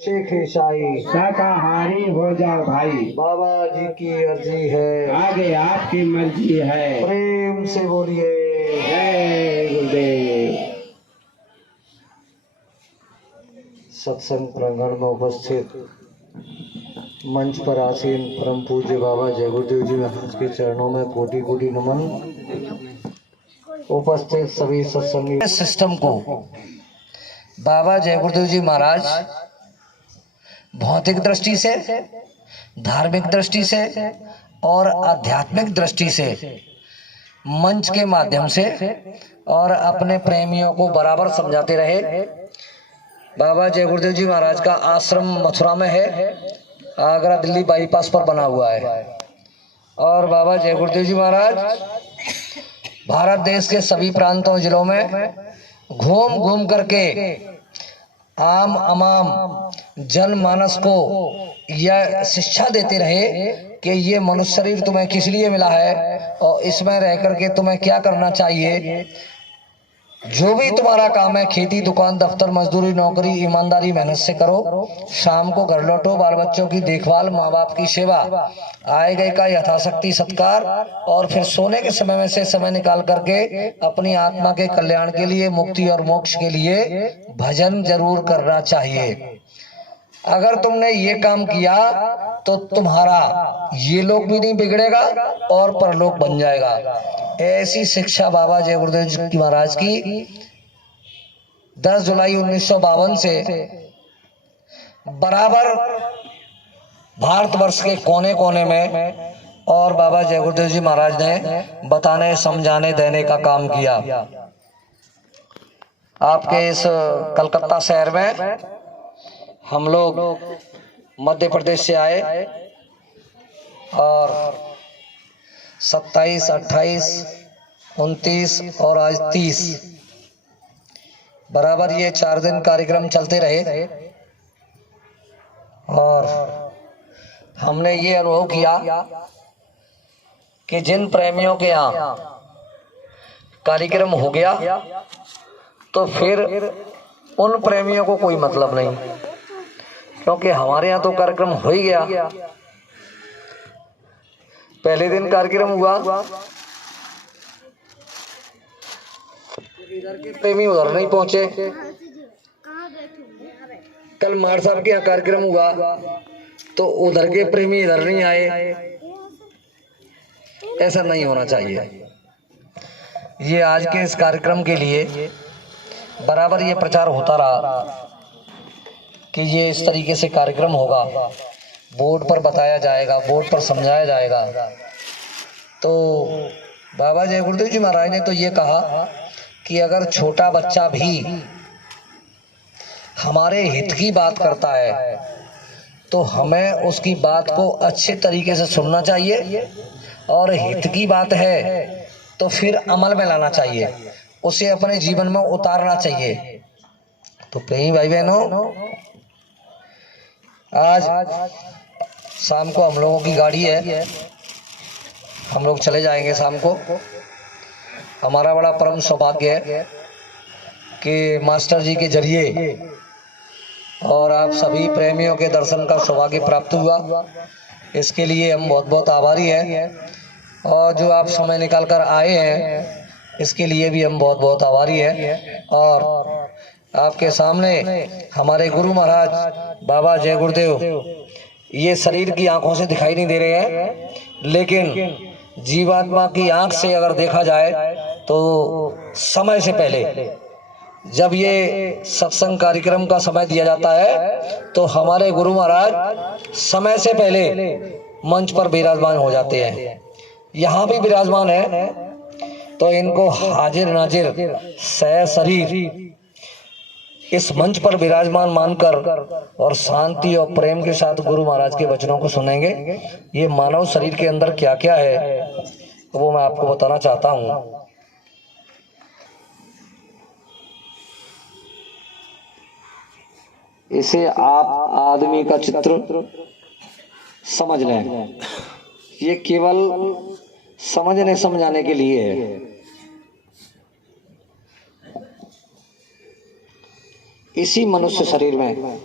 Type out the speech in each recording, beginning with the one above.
शेख ईसाई शाकाहारी हो जाओ भाई, बाबा जी की अर्जी है, आगे आपकी मर्जी है। प्रेम से बोलिए जय गुरुदेव। सत्संग प्रांगण में उपस्थित मंच पर आसीन परम पूज्य बाबा जय गुरुदेव जी महाराज के चरणों में कोटि कोटि नमन। उपस्थित सभी सत्संगी सिस्टम को बाबा जय गुरुदेव जी महाराज भौतिक दृष्टि से, धार्मिक दृष्टि से और आध्यात्मिक दृष्टि से मंच के माध्यम से और अपने प्रेमियों को बराबर समझाते रहे। बाबा जय गुरुदेव जी महाराज का आश्रम मथुरा में है, आगरा दिल्ली बाईपास पर बना हुआ है। और बाबा जय गुरुदेव जी महाराज भारत देश के सभी प्रांतों जिलों में घूम घूम करके आम अमाम जनमानस को यह शिक्षा देते रहे कि ये मनुष्य शरीर तुम्हें किस लिए मिला है और इसमें रह करके तुम्हें क्या करना चाहिए। जो भी तुम्हारा काम है, खेती, दुकान, दफ्तर, मजदूरी, नौकरी, ईमानदारी, मेहनत से करो। शाम को घर लौटो, बाल बच्चों की देखभाल, माँ बाप की सेवा, आए गए का यथाशक्ति सत्कार और फिर सोने के समय में से समय निकाल करके अपनी आत्मा के कल्याण के लिए, मुक्ति और मोक्ष के लिए भजन जरूर करना चाहिए। अगर तुमने ये काम किया तो तुम्हारा ये लोक भी नहीं बिगड़ेगा और परलोक बन जाएगा। ऐसी शिक्षा बाबा जय गुरुदेव जी महाराज की 10 जुलाई 1952 से बराबर भारतवर्ष के कोने कोने में और बाबा जय गुरुदेव जी महाराज ने बताने, समझाने, देने का काम किया। आपके इस कलकत्ता शहर में हम लोग मध्य प्रदेश से आए और 27, 28, 29 और आज 30 बराबर ये 4 दिन कार्यक्रम चलते रहे। और हमने ये अनुभव किया कि जिन प्रेमियों के यहाँ कार्यक्रम हो गया तो फिर उन प्रेमियों को कोई मतलब नहीं, क्योंकि हमारे यहाँ तो कार्यक्रम हो ही गया। पहले दिन कार्यक्रम हुआ, इधर के प्रेमी उधर नहीं पहुंचे। कल मार साहब के यहाँ कार्यक्रम हुआ तो उधर के प्रेमी इधर नहीं आए। ऐसा नहीं होना चाहिए। ये आज के इस कार्यक्रम के लिए बराबर ये प्रचार होता रहा कि ये इस तरीके से कार्यक्रम होगा, बोर्ड पर बताया जाएगा, बोर्ड पर समझाया जाएगा। तो बाबा जय गुरुदेव जी महाराज ने तो ये कहा कि अगर छोटा बच्चा भी हमारे हित की बात करता है तो हमें उसकी बात को अच्छे तरीके से सुनना चाहिए और हित की बात है तो फिर अमल में लाना चाहिए, उसे अपने जीवन में उतारना चाहिए। तो प्रेमी भाई बहनों, आज शाम को हम लोगों की गाड़ी है, हम लोग चले जाएंगे शाम को। हमारा बड़ा परम सौभाग्य है कि मास्टर जी के जरिए और आप सभी प्रेमियों के दर्शन का सौभाग्य प्राप्त हुआ। इसके लिए हम बहुत बहुत आभारी हैं और जो आप समय निकाल कर आए हैं इसके लिए भी हम बहुत बहुत आभारी हैं। और आपके सामने हमारे गुरु महाराज बाबा जय गुरुदेव ये शरीर की आंखों से दिखाई नहीं दे रहे हैं, लेकिन जीवात्मा की आंख से अगर देखा जाए तो समय से पहले जब ये सत्संग कार्यक्रम का समय दिया जाता है तो हमारे गुरु महाराज समय से पहले मंच पर विराजमान हो जाते हैं। यहाँ भी विराजमान है तो इनको हाजिर नाजिर सह शरीर इस मंच पर विराजमान मानकर और शांति और प्रेम के साथ गुरु महाराज के वचनों को सुनेंगे। ये मानव शरीर के अंदर क्या क्या है वो मैं आपको बताना चाहता हूँ। इसे आप आदमी का चित्र समझ लें, ये केवल समझने समझाने के लिए है। इसी मनुष्य शरीर में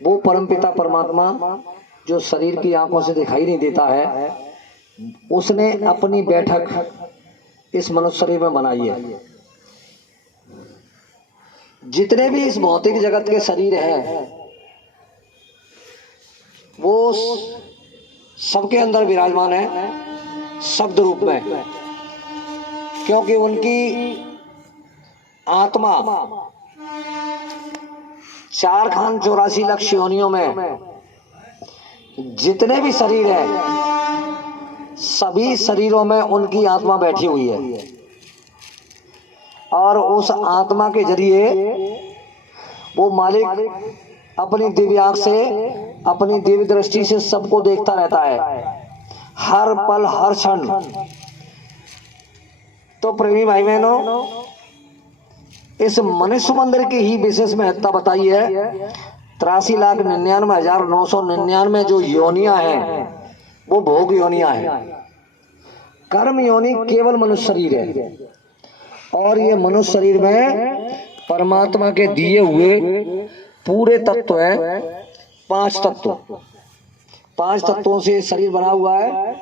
वो परमपिता परमात्मा जो शरीर की आंखों से दिखाई नहीं देता है, उसने अपनी बैठक इस मनुष्य शरीर में बनाई है। जितने भी इस भौतिक जगत के शरीर हैं वो सबके अंदर विराजमान है शब्द रूप में, क्योंकि उनकी आत्मा 4 खान 84 लाख योनियों में जितने भी शरीर है, सभी शरीरों में उनकी आत्मा बैठी हुई है, और उस आत्मा के जरिए वो मालिक अपनी दिव्य आंख से, अपनी दिव्य दृष्टि से सबको देखता रहता है, हर पल हर क्षण। तो प्रेमी भाई बहनों, इस मनुष्य मंदिर की ही विशेष महत्ता बताई है। 83,99,999 जो योनियां हैं वो भोग योनियां हैं। कर्म योनि केवल मनुष्य शरीर है, और ये मनुष्य शरीर में परमात्मा के दिए हुए पूरे तत्व है, 5 तत्व। 5 तत्वों से शरीर बना हुआ है।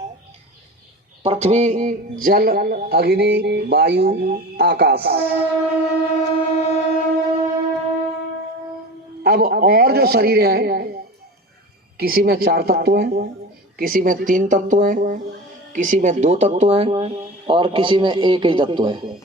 पृथ्वी, जल, अग्नि, वायु, आकाश। अब और जो शरीर है, किसी में 4 तत्व हैं, किसी में 3 तत्व हैं, किसी में 2 तत्व हैं, और किसी में 1 ही तत्व है।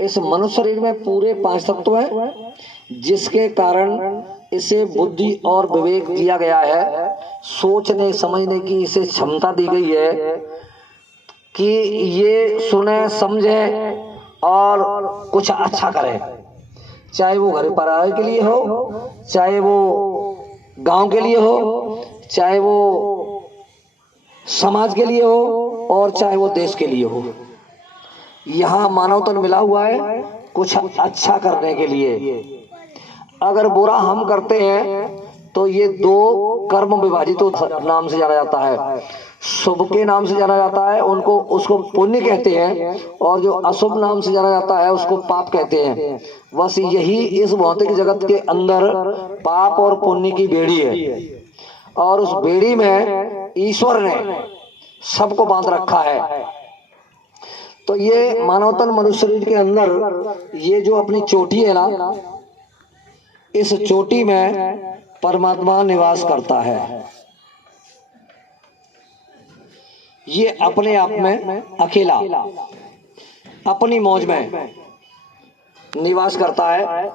इस मनुष्य शरीर में पूरे 5 तत्व हैं, जिसके कारण इसे बुद्धि और विवेक दिया गया है, सोचने समझने की इसे क्षमता दी गई है कि ये सुने, समझे और कुछ अच्छा करे। चाहे वो घर परिवार के लिए हो, चाहे वो गांव के लिए हो, चाहे वो समाज के लिए हो, और चाहे वो देश के लिए हो। यहाँ मानव तन मिला हुआ है कुछ अच्छा करने के लिए। अगर बुरा हम करते हैं तो ये 2 कर्म विभाजित नाम से जाना जाता है। शुभ के नाम से जाना जाता है, उनको उसको पुण्य कहते हैं, और जो अशुभ नाम से जाना जाता है उसको पाप कहते हैं। बस यही इस भौतिक जगत के अंदर पाप और पुण्य की बेड़ी है, और उस बेड़ी में ईश्वर ने सबको बांध रखा है। तो ये मानव तन मनुष्य शरीर के अंदर ये जो अपनी चोटी है ना, इस चोटी में परमात्मा निवास करता है। ये अपने आप में अकेला अपनी मौज में निवास करता है।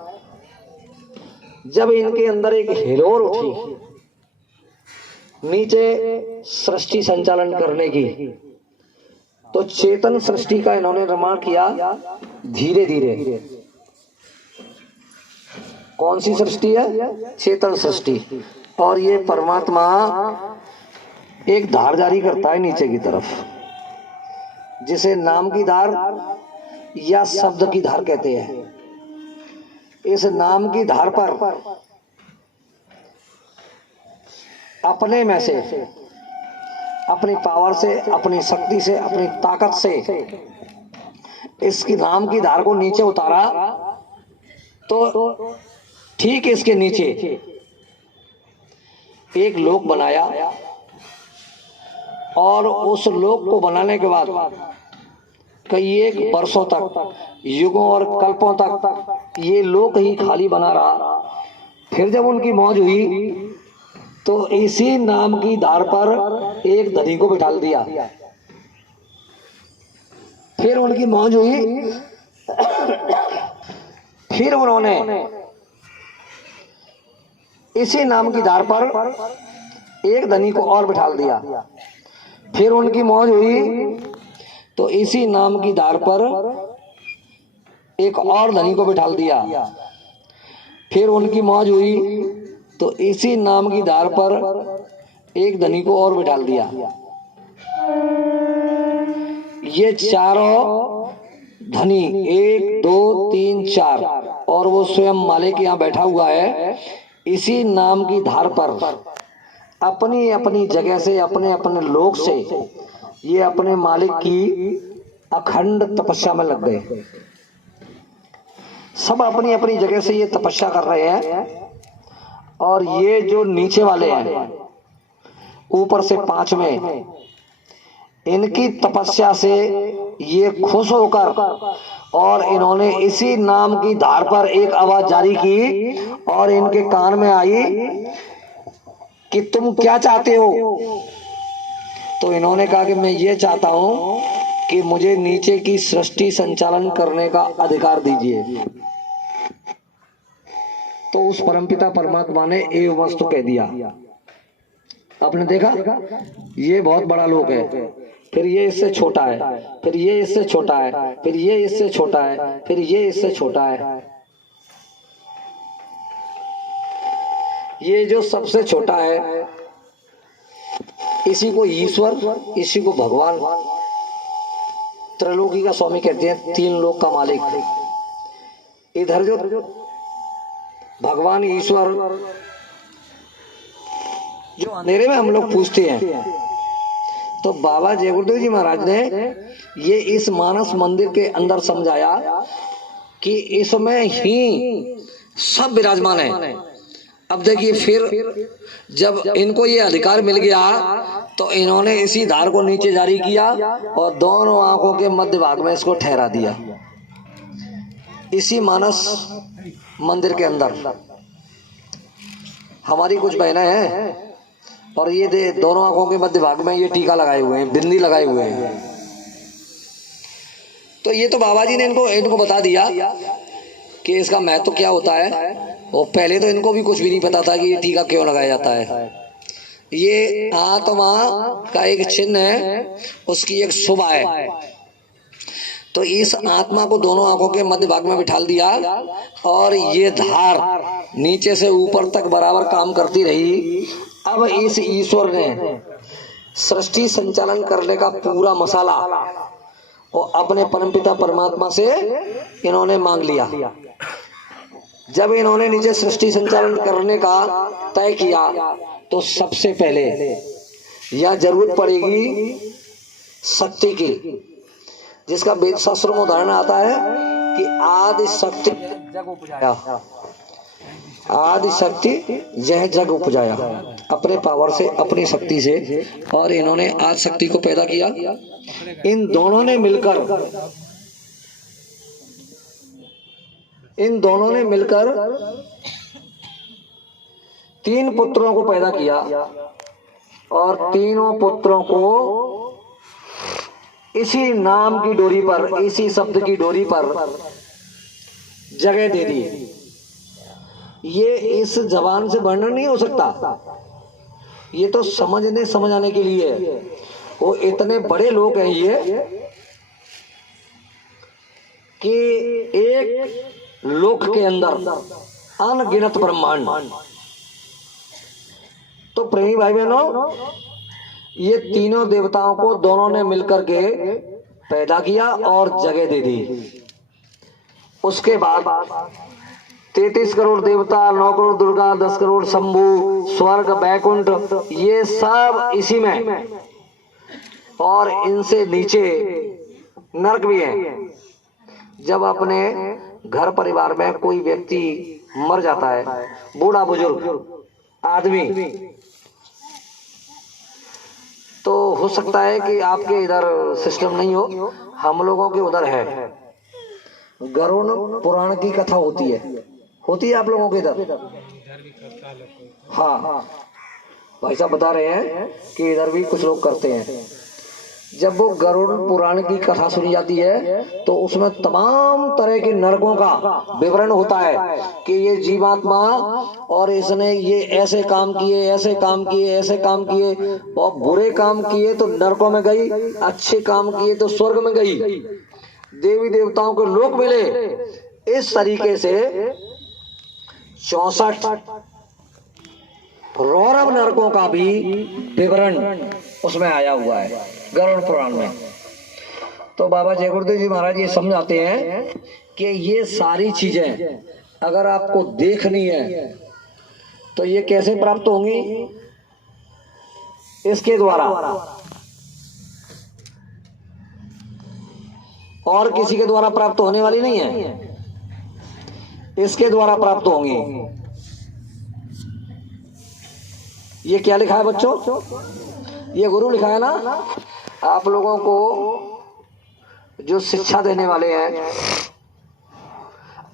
जब इनके अंदर एक हिलोर उठी नीचे सृष्टि संचालन करने की, तो चेतन सृष्टि का इन्होंने निर्माण किया धीरे धीरे। कौन सी सृष्टि है? चेतन सृष्टि। और ये परमात्मा एक धार जारी करता है नीचे की तरफ, जिसे नाम की धार या शब्द की धार कहते हैं। इस नाम की धार पर अपने में से, अपनी पावर से, अपनी शक्ति से, अपनी ताकत से इसकी नाम की धार को नीचे उतारा, तो ठीक इसके नीचे एक लोक बनाया, और उस लोक को बनाने के बाद कई एक वर्षों तक, युगों और कल्पों तक ये लोक ही खाली बना रहा। फिर जब उनकी मौज हुई तो इसी नाम की धार पर एक धनी को बिठा दिया। फिर उनकी मौज हुई, फिर उन्होंने इसी नाम की धार पर एक धनी को और बिठा दिया। फिर उनकी मौज हुई तो इसी नाम की धार पर एक और धनी को बिठा दिया। फिर उनकी मौज हुई तो इसी नाम की धार पर एक धनी को और बिठा दिया। ये चारों धनी 1 2 3 4, और वो स्वयं मालिक यहाँ बैठा हुआ है इसी नाम की धार पर, अपनी अपनी जगह से, अपने अपने लोक से ये अपने मालिक की अखंड तपस्या में लग गए। सब अपनी अपनी जगह से ये तपस्या कर रहे हैं। और ये जो नीचे वाले हैं ऊपर से 5 में, इनकी तपस्या से ये खुश होकर और इन्होंने इसी नाम की धार पर एक आवाज जारी की और इनके कान में आई कि तुम क्या चाहते हो। तो इन्होंने कहा कि मैं ये चाहता हूं कि मुझे नीचे की सृष्टि संचालन करने का अधिकार दीजिए। तो उस परमपिता परमात्मा ने एव वस्तु कह दिया। आपने देखा, ये बहुत बड़ा लोक है, फिर ये इससे छोटा है, फिर ये इससे छोटा है, फिर ये इससे छोटा है, फिर ये इससे छोटा है। ये जो सबसे छोटा है इसी को ईश्वर, इसी को भगवान, त्रैलोकी का स्वामी कहते हैं, 3 लोक का मालिक। इधर जो भगवान ईश्वर जो अंधेरे में हम लोग पूछते हैं, तो बाबा जय गुरुदेव जी महाराज ने ये इस मानस मंदिर के अंदर समझाया कि इसमें ही सब विराजमान है। अब देखिए, फिर जब इनको ये अधिकार मिल गया तो इन्होंने इसी धार को नीचे जारी किया और दोनों आंखों के मध्य भाग में इसको ठहरा दिया, इसी मानस मंदिर के अंदर। हमारी कुछ बहनें हैं और ये दोनों आंखों के मध्य भाग में ये टीका लगाए हुए हैं, बिंदी लगाए हुए हैं। तो ये तो बाबा जी ने इनको बता दिया कि इसका महत्व क्या होता है। और पहले तो इनको भी कुछ भी नहीं पता था कि ये टीका क्यों लगाया जाता है। ये आत्मा का एक चिन्ह है, उसकी एक शोभा है। तो इस आत्मा को दोनों आंखों के मध्य भाग में बिठा दिया और ये धार नीचे से ऊपर तक बराबर काम करती रही। अब इस ईश्वर ने सृष्टि संचालन करने का पूरा मसाला और अपने परमपिता परमात्मा से इन्होंने मांग लिया। जब इन्होंने नीचे सृष्टि संचालन करने का तय किया तो सबसे पहले यह जरूरत पड़ेगी शक्ति की, जिसका वेद शास्त्रों में उदाहरण आता है कि आदि शक्ति जग उपजाया, आदि शक्ति यह जग उपजाया, अपने पावर से, अपनी शक्ति से। और इन्होंने आदि शक्ति को पैदा किया। इन दोनों ने मिलकर 3 पुत्रों को पैदा किया और तीनों पुत्रों को इसी नाम की डोरी पर, इसी शब्द की डोरी पर जगह दे दी। ये इस जबान से वर्णन नहीं हो सकता, ये तो समझाने के लिए। वो इतने बड़े लोग हैं ये कि एक लोक के अंदर अनगिनत ब्रह्मांड। तो प्रेमी भाई बहनों, ये तीनों देवताओं को दोनों ने मिलकर के पैदा किया और जगह दे दी। उसके बाद 33 करोड़ देवता, 9 करोड़ दुर्गा, 10 करोड़ शंभु, स्वर्ग, बैकुंठ, ये सब इसी में। और इनसे नीचे नरक भी है। जब अपने घर परिवार में कोई व्यक्ति मर जाता है, बूढ़ा बुजुर्ग आदमी, तो हो सकता है कि आपके इधर सिस्टम नहीं हो, हम लोगों के उधर है। गरुड़ पुराण की कथा होती है आप लोगों के इधर? हाँ, भाई साहब बता रहे हैं कि इधर भी कुछ लोग करते हैं। जब वो गरुड़ पुराण की कथा सुनी जाती है तो उसमें तमाम तरह के नरकों का विवरण होता है कि ये जीवात्मा और इसने ये ऐसे काम किए, ऐसे काम किए, ऐसे काम किए, और बुरे काम किए तो नरकों में गई, अच्छे काम किए तो स्वर्ग में गई, देवी देवताओं को लोक मिले। इस तरीके से 64 रौरव नरकों का भी विवरण उसमें आया हुआ है गरुड़ पुराण में। तो बाबा जय गुरुदेव जी महाराज ये समझाते हैं कि ये सारी चीजें अगर आपको देखनी है तो ये कैसे प्राप्त होंगी? इसके द्वारा, और किसी के द्वारा प्राप्त होने वाली नहीं है। इसके द्वारा प्राप्त होंगी। ये क्या लिखा है बच्चों? ये गुरु लिखा है ना। आप लोगों को जो शिक्षा देने वाले हैं,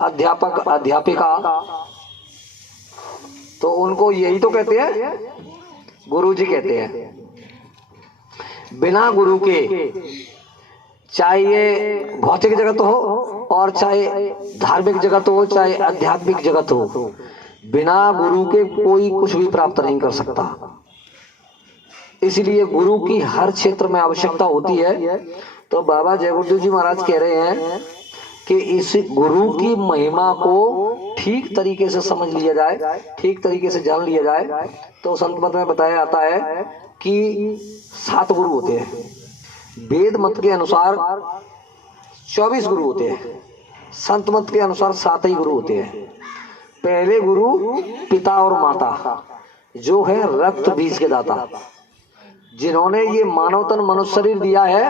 अध्यापक अध्यापिका, तो उनको यही तो कहते हैं गुरु जी कहते हैं। बिना गुरु के, चाहे ये भौतिक जगत हो और चाहे धार्मिक जगत हो, चाहे आध्यात्मिक जगत हो, बिना गुरु के कोई कुछ भी प्राप्त नहीं कर सकता। इसलिए गुरु की हर क्षेत्र में आवश्यकता होती है। तो बाबा जय गुरुदेव जी महाराज कह रहे हैं कि इस गुरु की महिमा को ठीक तरीके से समझ लिया जाए, ठीक तरीके से जान लिया जाए। तो संत मत में बताया जाता है कि 7 गुरु होते हैं। वेद मत के अनुसार 24 गुरु होते हैं, संत मत के अनुसार 7 ही गुरु होते हैं। पहले गुरु पिता और माता, जो है रक्त बीज के दाता, जिन्होंने ये मानव तन मनुष्य शरीर दिया है,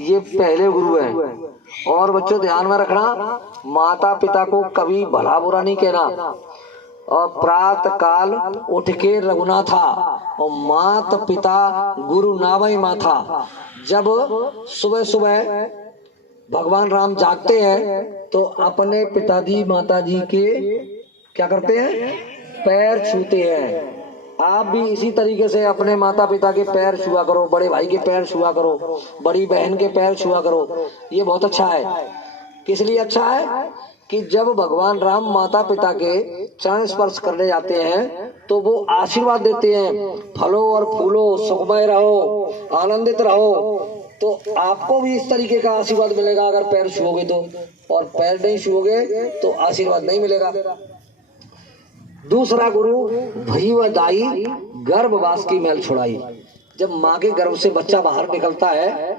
ये पहले गुरु हैं। और बच्चों ध्यान में रखना, माता पिता को कभी भला बुरा नहीं कहना। और प्रातः काल उठ के रघुनाथा, और मात पिता गुरु नावई माथा। जब सुबह सुबह भगवान राम जागते हैं तो अपने पिताजी माताजी के क्या करते हैं? पैर छूते हैं। आप भी इसी तरीके से अपने माता पिता के पैर छुआ करो, बड़े भाई के पैर छुआ करो, बड़ी बहन के पैर छुआ करो। ये बहुत अच्छा है। किस लिए अच्छा है? कि जब भगवान राम माता पिता के चरण स्पर्श करने जाते हैं तो वो आशीर्वाद देते हैं, फलो और फूलो, सुखमय रहो, आनंदित रहो। तो आपको भी इस तरीके का आशीर्वाद मिलेगा अगर पैर छुओगे तो, और पैर नहीं छुओगे तो आशीर्वाद नहीं मिलेगा। दूसरा गुरु भई व दाई, गर्भवास की मैल छुड़ाई। जब माँ के गर्भ से बच्चा बाहर निकलता है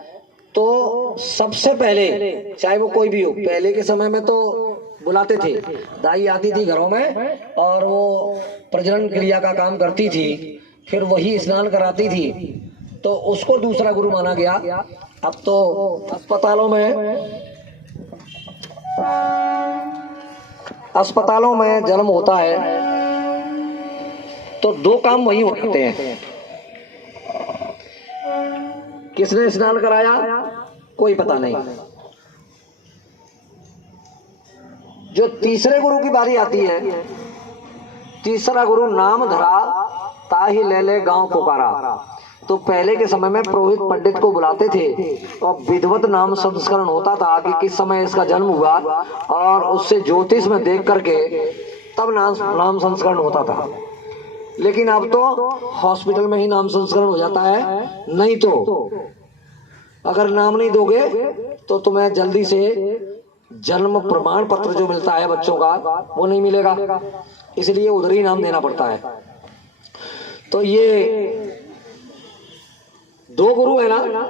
तो सबसे पहले, चाहे वो कोई भी हो, पहले के समय में तो बुलाते थे, दाई आती थी घरों में और वो प्रजनन क्रिया का काम करती थी, फिर वही स्नान कराती थी, तो उसको दूसरा गुरु माना गया। अब तो अस्पतालों में जन्म होता है तो 2 काम वही होते हैं। किसने स्नान कराया कोई पता नहीं। जो तीसरे गुरु की बारी आती है, तीसरा गुरु नाम धरा ताहि ले ले गांव पुकारा। तो पहले के समय में पुरोहित पंडित को बुलाते थे और विधिवत नाम संस्करण होता था कि किस समय इसका जन्म हुआ, और उससे ज्योतिष में देख करके तब नाम संस्करण होता था। लेकिन अब तो हॉस्पिटल में ही नाम संस्करण हो जाता है। नहीं तो अगर नाम नहीं दोगे तो तुम्हें जल्दी से जन्म प्रमाण पत्र जो मिलता है बच्चों का वो नहीं मिलेगा, इसलिए उधर ही नाम देना पड़ता है। तो ये 2 गुरु है ना,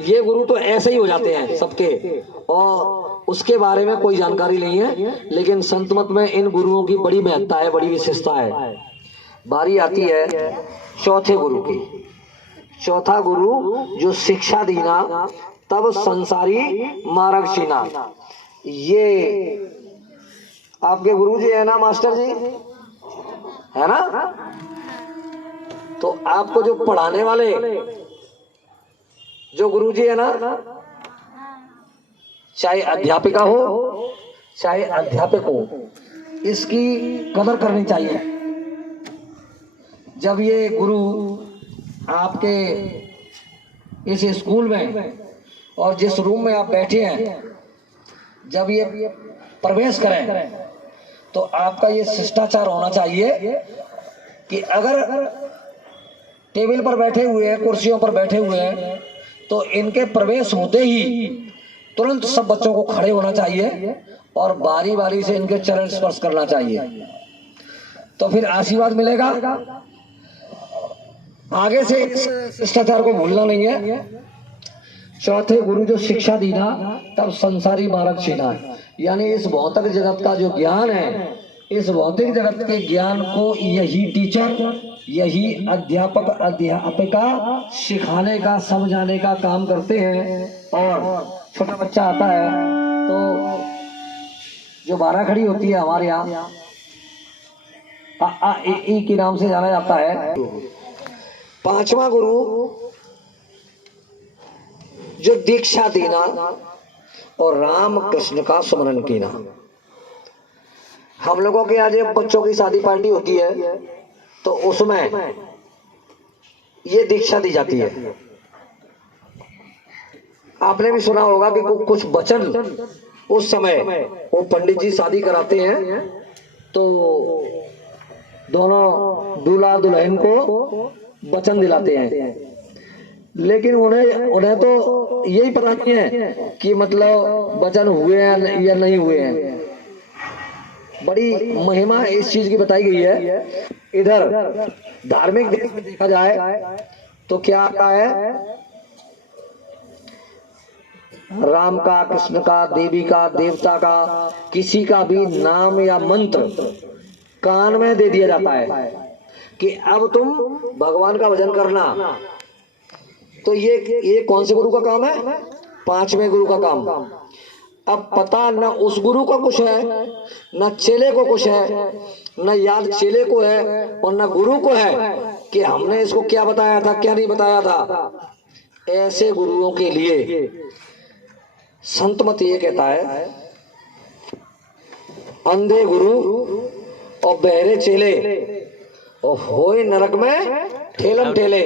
ये गुरु तो ऐसे ही हो जाते हैं सबके, और उसके बारे में कोई जानकारी नहीं है। लेकिन संत मत में इन गुरुओं की बड़ी महत्ता है, बड़ी विशेषता है। बारी आती है चौथे गुरु की। चौथा गुरु जो शिक्षा दीना तब संसारी मार्ग चीना। ये आपके गुरु जी है ना मास्टर जी, है ना? तो आपको जो पढ़ाने वाले जो गुरु जी है ना, चाहे अध्यापिका हो चाहे अध्यापक हो, इसकी कदर करनी चाहिए। जब ये गुरु आपके इस स्कूल में और जिस रूम में आप बैठे हैं, जब ये प्रवेश करें तो आपका ये शिष्टाचार होना चाहिए कि अगर टेबल पर बैठे हुए हैं, कुर्सियों पर बैठे हुए हैं, तो इनके प्रवेश होते ही तुरंत सब बच्चों को खड़े होना चाहिए और बारी बारी से इनके चरण स्पर्श करना चाहिए, तो फिर आशीर्वाद मिलेगा। आगे से शिष्टाचार को भूलना नहीं है। चौथे गुरु जो शिक्षा दीना तब संसारी मार्ग चीना, यानी इस भौतिक जगत का जो ज्ञान है, इस भौतिक जगत के ज्ञान को यही टीचर, यही अध्यापक अध्यापिका सिखाने का, समझाने का काम करते हैं। और छोटा बच्चा आता है तो जो 12 खड़ी होती है हमारे यहाँ आ, आ, ई के नाम से जाना जाता है। 5वां गुरु जो दीक्षा देना और राम कृष्ण का स्मरण कीना। हम लोगों के आज बच्चों की शादी पार्टी होती है तो उसमें ये दीक्षा दी जाती है। आपने भी सुना होगा कि कुछ वचन उस समय वो पंडित जी शादी कराते हैं तो दोनों दूल्हा दुल्हन को वचन दिलाते हैं, लेकिन उन्हें तो यही पता नहीं है कि मतलब वचन हुए हैं या नहीं हुए हैं। बड़ी महिमा इस चीज की बताई गई है। इधर धार्मिक देखा जाए तो क्या है, राम का, कृष्ण का, देवी का, देवता का, किसी का भी नाम या मंत्र कान में दे दिया जाता है कि अब तुम भगवान का भजन करना। तो ये कौन से गुरु का काम है? 5वें गुरु का काम। अब पता न उस गुरु को कुछ है, न चेले को कुछ है, न याद चेले को है और न गुरु को है कि हमने इसको क्या बताया था क्या नहीं बताया था। ऐसे गुरुओं के लिए संत मत ये कहता है, अंधे गुरु और बहरे चेले और होए नरक में ठेलम ठेले।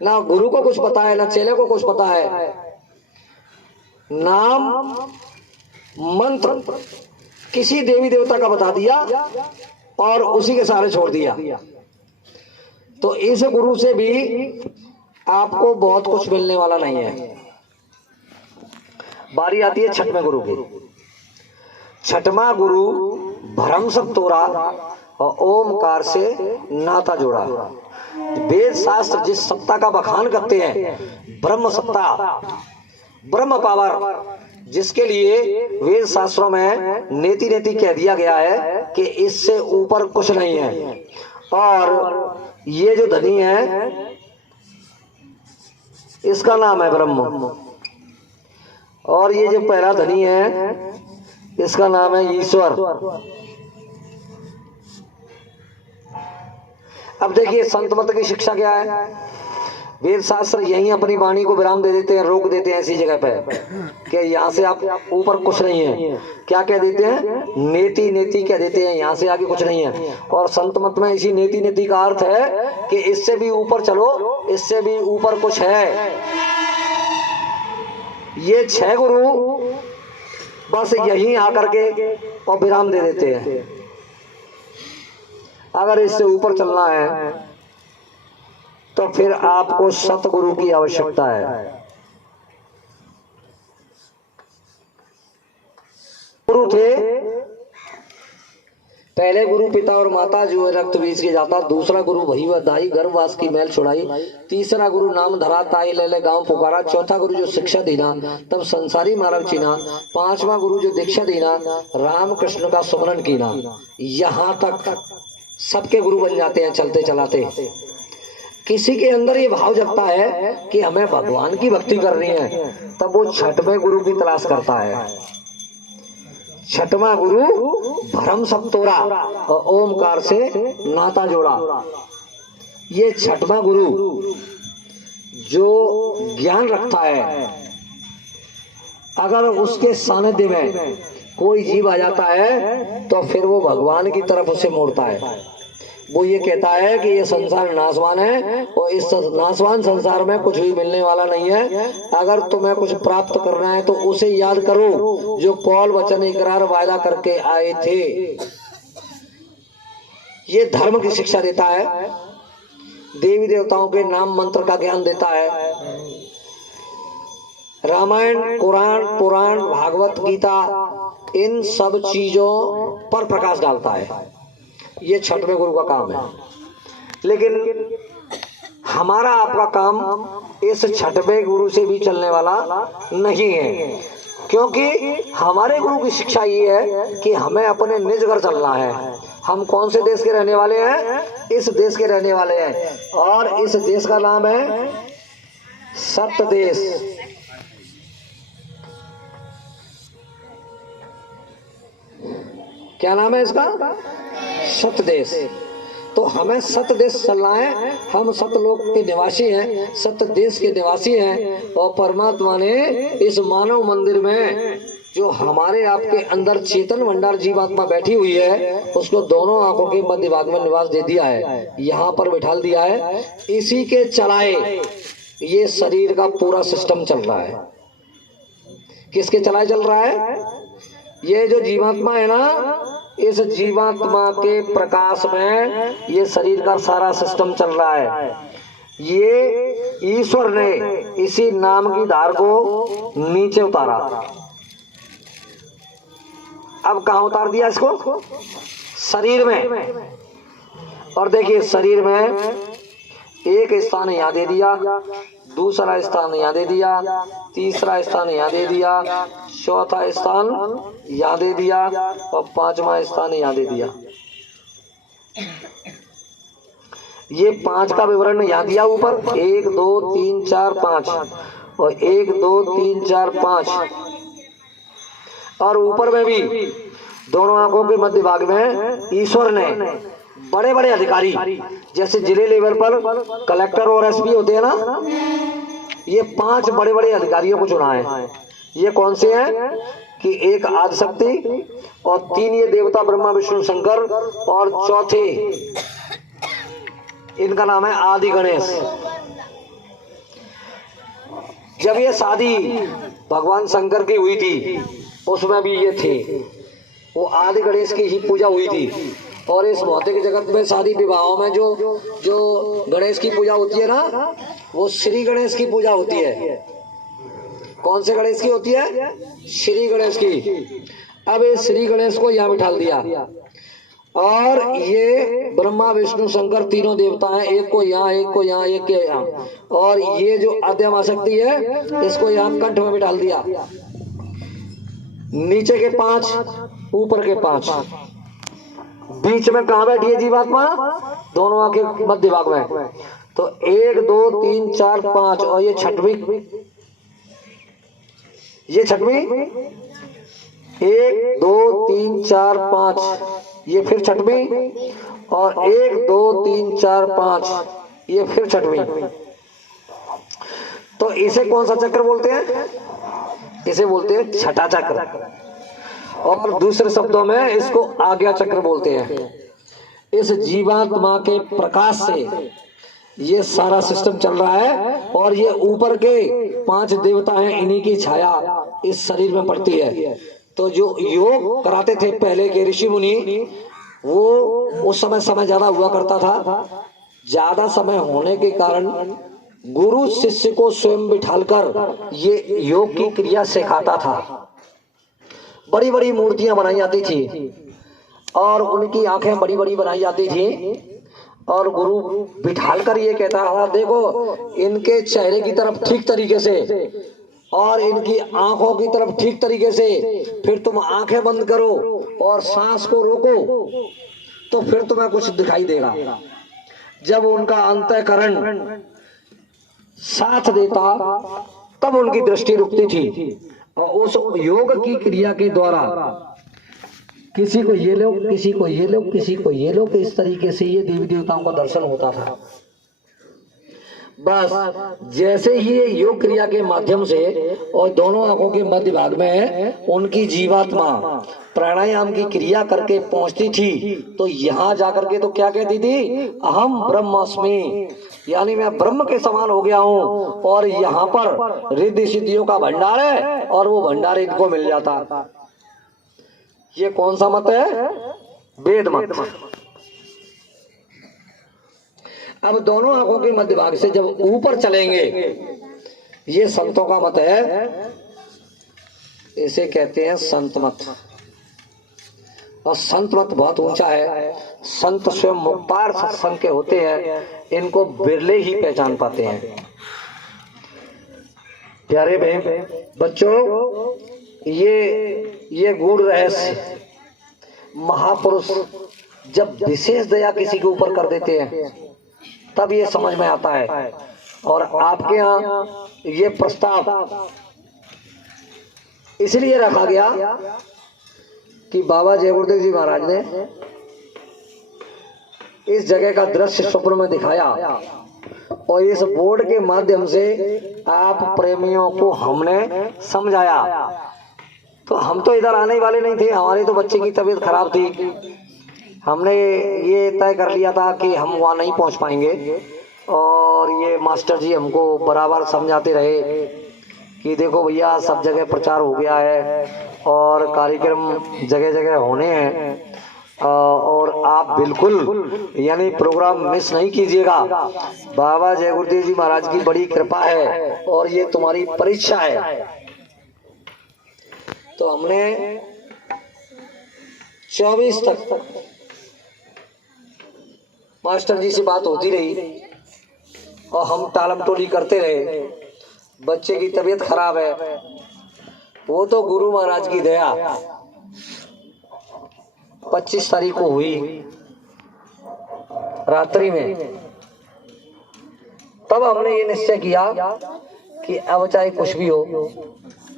ना गुरु को कुछ पता है ना चेले को कुछ पता है। नाम मंत्र किसी देवी देवता का बता दिया और उसी के सहारे छोड़ दिया। तो इस गुरु से भी आपको बहुत कुछ मिलने वाला नहीं है। बारी आती है 6वें गुरु की। 6वां गुरु भ्रम सब तोड़ा और ओमकार से नाता जोड़ा। वेद शास्त्र जिस सत्ता का बखान करते हैं, ब्रह्म सत्ता, ब्रह्म पावर, जिसके लिए वेद शास्त्रों में नेति नेति कह दिया गया है कि इससे ऊपर कुछ नहीं है। और ये जो धनी है इसका नाम है ब्रह्म, और ये जो पहला धनी है इसका नाम है ईश्वर। अब देखिए संत मत की शिक्षा क्या है। वेद शास्त्र यही अपनी वाणी को विराम दे देते हैं, रोक देते हैं ऐसी जगह पे कि यहाँ से आप ऊपर कुछ नहीं है। क्या कह देते हैं? नेति नेति कह देते हैं, यहाँ से आगे कुछ नहीं है। और संत मत में इसी नेति नेति का अर्थ है कि इससे भी ऊपर चलो, इससे भी ऊपर कुछ है। ये 6 गुरु बस यहीं आकर के और विराम दे देते हैं। अगर इससे ऊपर चलना है तो फिर आपको सतगुरु की आवश्यकता है। गुरु थे पहले गुरु पिता और माता जो है रक्त बीज के जाता। दूसरा गुरु भई व दाई गर्भवास की मैल छुड़ाई। तीसरा गुरु नाम धरा ताई ले ले गांव पुकारा। चौथा गुरु जो शिक्षा देना तब संसारी मानव चीना। 5वां गुरु जो दीक्षा देना राम कृष्ण का सुमरन कीना। यहाँ तक सबके गुरु बन जाते हैं चलते चलाते। किसी के अंदर ये भाव जगता है कि हमें भगवान की भक्ति करनी है, तब वो 6वें गुरु की तलाश करता है। 6वां गुरु भ्रम सब तोड़ा और ओमकार से नाता जोड़ा। ये 6वां गुरु जो ज्ञान रखता है, अगर उसके सानिध्य में कोई जीव आ जाता है तो फिर वो भगवान की तरफ उसे मोड़ता है। वो ये कहता है कि ये संसार नाशवान है और इस नाशवान संसार में कुछ भी मिलने वाला नहीं है। अगर तुम्हें कुछ प्राप्त करना है तो उसे याद करो जो कौल वचन इकरार वायदा करके आए थे। ये धर्म की शिक्षा देता है, देवी देवताओं के नाम मंत्र का ज्ञान देता है। रामायण, कुरान, पुराण, भागवत गीता, इन सब चीजों पर प्रकाश डालता है। ये 6वें गुरु का काम है। लेकिन हमारा आपका काम इस 6वें गुरु से भी चलने वाला नहीं है, क्योंकि हमारे गुरु की शिक्षा ये है कि हमें अपने निज घर चलना है। हम कौन से देश के रहने वाले हैं? इस देश के रहने वाले हैं, और इस देश का नाम है सत्य देश। क्या नाम है इसका? सतदेश। तो हमें सतदेश चलना है। हम सतलोक के निवासी हैं, सतदेश के निवासी हैं। और परमात्मा ने इस मानव मंदिर में जो हमारे आपके अंदर चेतन भंडार जीवात्मा बैठी हुई है, उसको दोनों आंखों के मध्य भाग में निवास दे दिया है, यहाँ पर बिठा दिया है। इसी के चलाए ये शरीर का पूरा सिस्टम चल रहा है। किसके चलाए चल रहा है? ये जो जीवात्मा है ना, इस जीवात्मा के प्रकाश में ये शरीर का सारा सिस्टम चल रहा है। ये ईश्वर ने इसी नाम की धार को नीचे उतारा। अब कहाँ उतार दिया इसको? शरीर में। और देखिए शरीर में एक स्थान यहाँ दे दिया, दूसरा स्थान यहाँ दे दिया, तीसरा स्थान यहाँ दे दिया, चौथा स्थान यहाँ दे दिया और पांचवा स्थान यहाँ दे दिया। ये 5 का विवरण यहाँ दिया ऊपर, 1 2 3 4 5 और 1 2 3 4 5। और ऊपर में भी दोनों आंखों के मध्य भाग में ईश्वर ने बड़े बड़े अधिकारी, जैसे जिले लेवल पर कलेक्टर और एसपी होते हैं ना, ये 5 बड़े बड़े अधिकारियों को चुना है। ये कौन से हैं? कि एक आदिशक्ति और 3 ये देवता ब्रह्मा विष्णु शंकर और चौथे इनका नाम है आदि गणेश। जब ये शादी भगवान शंकर की हुई थी, उसमें भी ये थे। वो आदि गणेश की ही पूजा हुई थी। और इस भौतिक जगत में शादी विवाहों में जो गणेश की पूजा होती है ना, वो श्री गणेश की पूजा होती है। कौन से गणेश की होती है? श्री गणेश की। अब इस श्री गणेश को यहाँ बिठा दिया। और ये ब्रह्मा विष्णु शंकर तीनों देवता हैं, एक को यहाँ, एक को यहाँ, एक के यहाँ। और ये जो आद्यम आसक्ति है, इसको यहाँ कंठ में बिठा दिया। नीचे के 5, ऊपर के 5। बीच में कहाँ बैठी है जीवात्मा? दोनों आंखें मध्य भाग में। तो 1 2 3 4 5 और ये छठवीं, ये छठवीं 1 2 3 4 5, ये फिर छठवीं और 1 2 3 4 5 ये फिर छठवीं। तो इसे कौन सा चक्र बोलते हैं? इसे बोलते हैं छठा चक्र। और दूसरे शब्दों में इसको आज्ञा चक्र बोलते हैं। इस जीवात्मा के प्रकाश से ये सारा सिस्टम चल रहा है। और ये ऊपर के 5 देवता हैं, इन्हीं की छाया इस शरीर में पड़ती है। तो जो योग कराते थे पहले के ऋषि मुनि, वो उस समय ज्यादा हुआ करता था। ज्यादा समय होने के कारण गुरु शिष्य को स्वयं बिठालकर ये योग की क्रिया सिखाता था। बड़ी बड़ी मूर्तियां बनाई जाती थी और उनकी आंखें बड़ी बड़ी बनाई जाती थी। और गुरु बिठालकर ये कहता था, देखो इनके चेहरे की तरफ ठीक तरीके से और इनकी आंखों की तरफ ठीक तरीके से, फिर तुम आंखें बंद करो और सांस को रोको, तो फिर तुम्हें कुछ दिखाई देगा। जब उनका अंतःकरण साथ देता, तब उनकी दृष्टि रुकती थी। और उस योग की क्रिया के द्वारा किसी को ये लो, किसी को ये लो, किसी को ये लो, इस तरीके से ये देवी देवताओं का दर्शन होता था। बस जैसे ही ये योग क्रिया के माध्यम से और दोनों आंखों के मध्य भाग में उनकी जीवात्मा प्राणायाम की क्रिया करके पहुंचती थी, तो यहाँ जाकर के तो क्या कहती थी? अहम ब्रह्मास्मि, यानी मैं ब्रह्म के समान हो गया हूँ। और यहाँ पर रिद्धि सिद्धियों का भंडार है और वो भंडार इनको मिल जाता। ये कौन सा मत है? वेद मत। अब दोनों आंखों के मध्य भाग से जब ऊपर चलेंगे, ये संतों का मत है। इसे कहते हैं संत मत। और संत मत बहुत ऊंचा है। संत स्वयं मुक्तार सत्संग के होते हैं, इनको बिरले ही पहचान पाते हैं। प्यारे बच्चों, ये गूढ़ रहस्य महापुरुष जब विशेष दया किसी के ऊपर कर देते हैं, तब ये समझ में आता है। और आपके यहाँ ये प्रस्ताव इसलिए रखा गया कि बाबा जय गुरुदेव जी महाराज ने इस जगह का दृश्य स्वप्न में दिखाया और इस बोर्ड के माध्यम से आप प्रेमियों को हमने समझाया। तो हम तो इधर आने वाले नहीं थे, हमारे तो बच्चे की तबीयत खराब थी। हमने ये तय कर लिया था कि हम वहाँ नहीं पहुँच पाएंगे और ये मास्टर जी हमको बराबर समझाते रहे कि देखो भैया सब जगह प्रचार हो गया है और कार्यक्रम जगह जगह होने हैं और आप बिल्कुल यानी प्रोग्राम मिस नहीं कीजिएगा। बाबा जय गुरुदेव जी महाराज की बड़ी कृपा है और ये तुम्हारी परीक्षा है। तो हमने 24 तक मास्टर जी से बात होती रही और हम टालम टोली करते रहे। बच्चे की तबीयत खराब है, वो तो गुरु महाराज की दया 25 तारीख को हुई रात्रि में। तब हमने ये निश्चय किया कि अब चाहे कुछ भी हो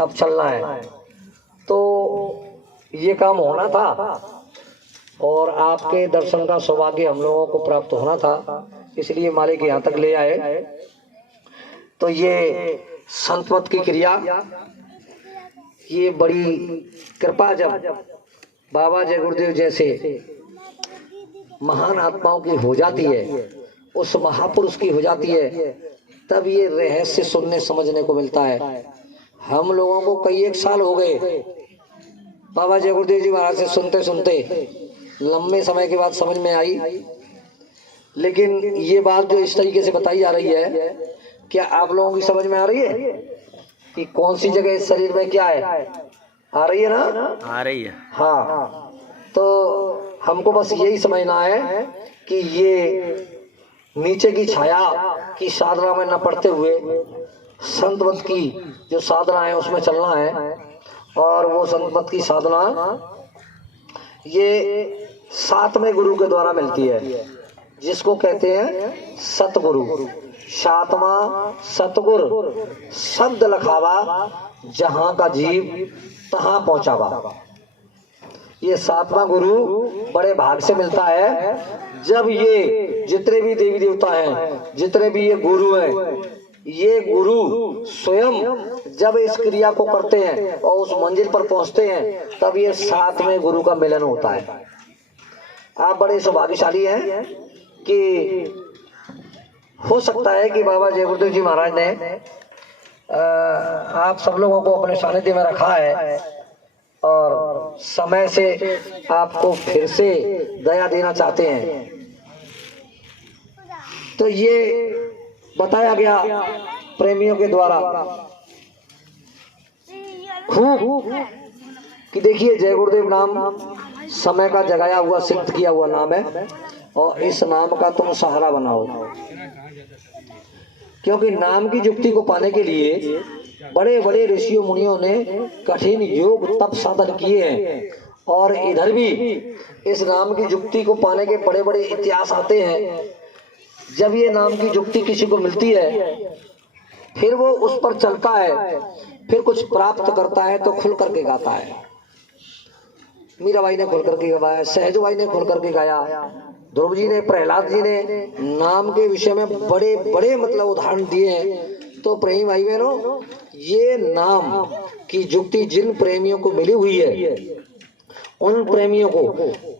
अब चलना है। तो ये काम होना था और आपके दर्शन का सौभाग्य हम लोगों को प्राप्त होना था, इसलिए मालिक यहाँ तक ले आए। तो ये संतमत की क्रिया, ये बड़ी कृपा जब बाबा जय गुरुदेव जैसे महान आत्माओं की हो जाती है, उस महापुरुष की हो जाती है, तब ये रहस्य सुनने समझने को मिलता है। हम लोगों को कई एक साल हो गए बाबा जय गुरुदेव जी महाराज से सुनते सुनते, लंबे समय के बाद समझ में आई। लेकिन ये बात जो इस तरीके से बताई जा रही है, क्या आप लोगों की समझ में आ रही है कि कौन सी जगह इस शरीर में क्या है? आ रही है ना? आ रही है। हाँ, तो हमको बस यही समझना है कि ये नीचे की छाया की साधना में न पड़ते हुए संतमत की जो साधना है उसमें चलना है। और वो संतमत की साधना ये 7वें गुरु के द्वारा मिलती है, जिसको कहते हैं सतगुरु। 7वां सतगुरु, शब्द लखावा जहां का जीव तहां पहुंचावा। ये 7वां गुरु बड़े भाग से मिलता है। जब ये जितने भी देवी देवता हैं, जितने भी ये गुरु हैं, ये गुरु स्वयं जब इस क्रिया को करते हैं और उस मंजिल पर पहुंचते हैं, तब ये 7वें गुरु का मिलन होता है। आप बड़े सौभाग्यशाली हैं कि हो सकता है कि बाबा जय गुरुदेव जी महाराज ने आप सब लोगों को अपने सानिध्य में रखा है और समय से आपको फिर से दया देना चाहते हैं। तो ये बताया गया प्रेमियों के द्वारा खूब कि देखिए जय गुरुदेव नाम समय का जगाया हुआ सिद्ध किया हुआ नाम है और इस नाम का तुम सहारा बनाओ। क्योंकि नाम की युक्ति को पाने के लिए बड़े बड़े ऋषियों मुनियों ने कठिन योग तप साधन किए हैं और इधर भी इस नाम की युक्ति को पाने के बड़े बड़े इतिहास आते हैं। जब ये नाम की युक्ति किसी को मिलती है, फिर वो उस पर चलता है, फिर कुछ प्राप्त करता है तो खुल करके गाता है। मीराबाई ने खुल करके गाया, सहज भाई ने खुल करके गाया, ध्रुव जी ने, प्रहलाद जी ने नाम के विषय में बड़े बड़े मतलब उदाहरण दिए हैं। तो प्रेमी भाई बहनों, ये नाम की युक्ति जिन प्रेमियों को मिली हुई है, उन प्रेमियों को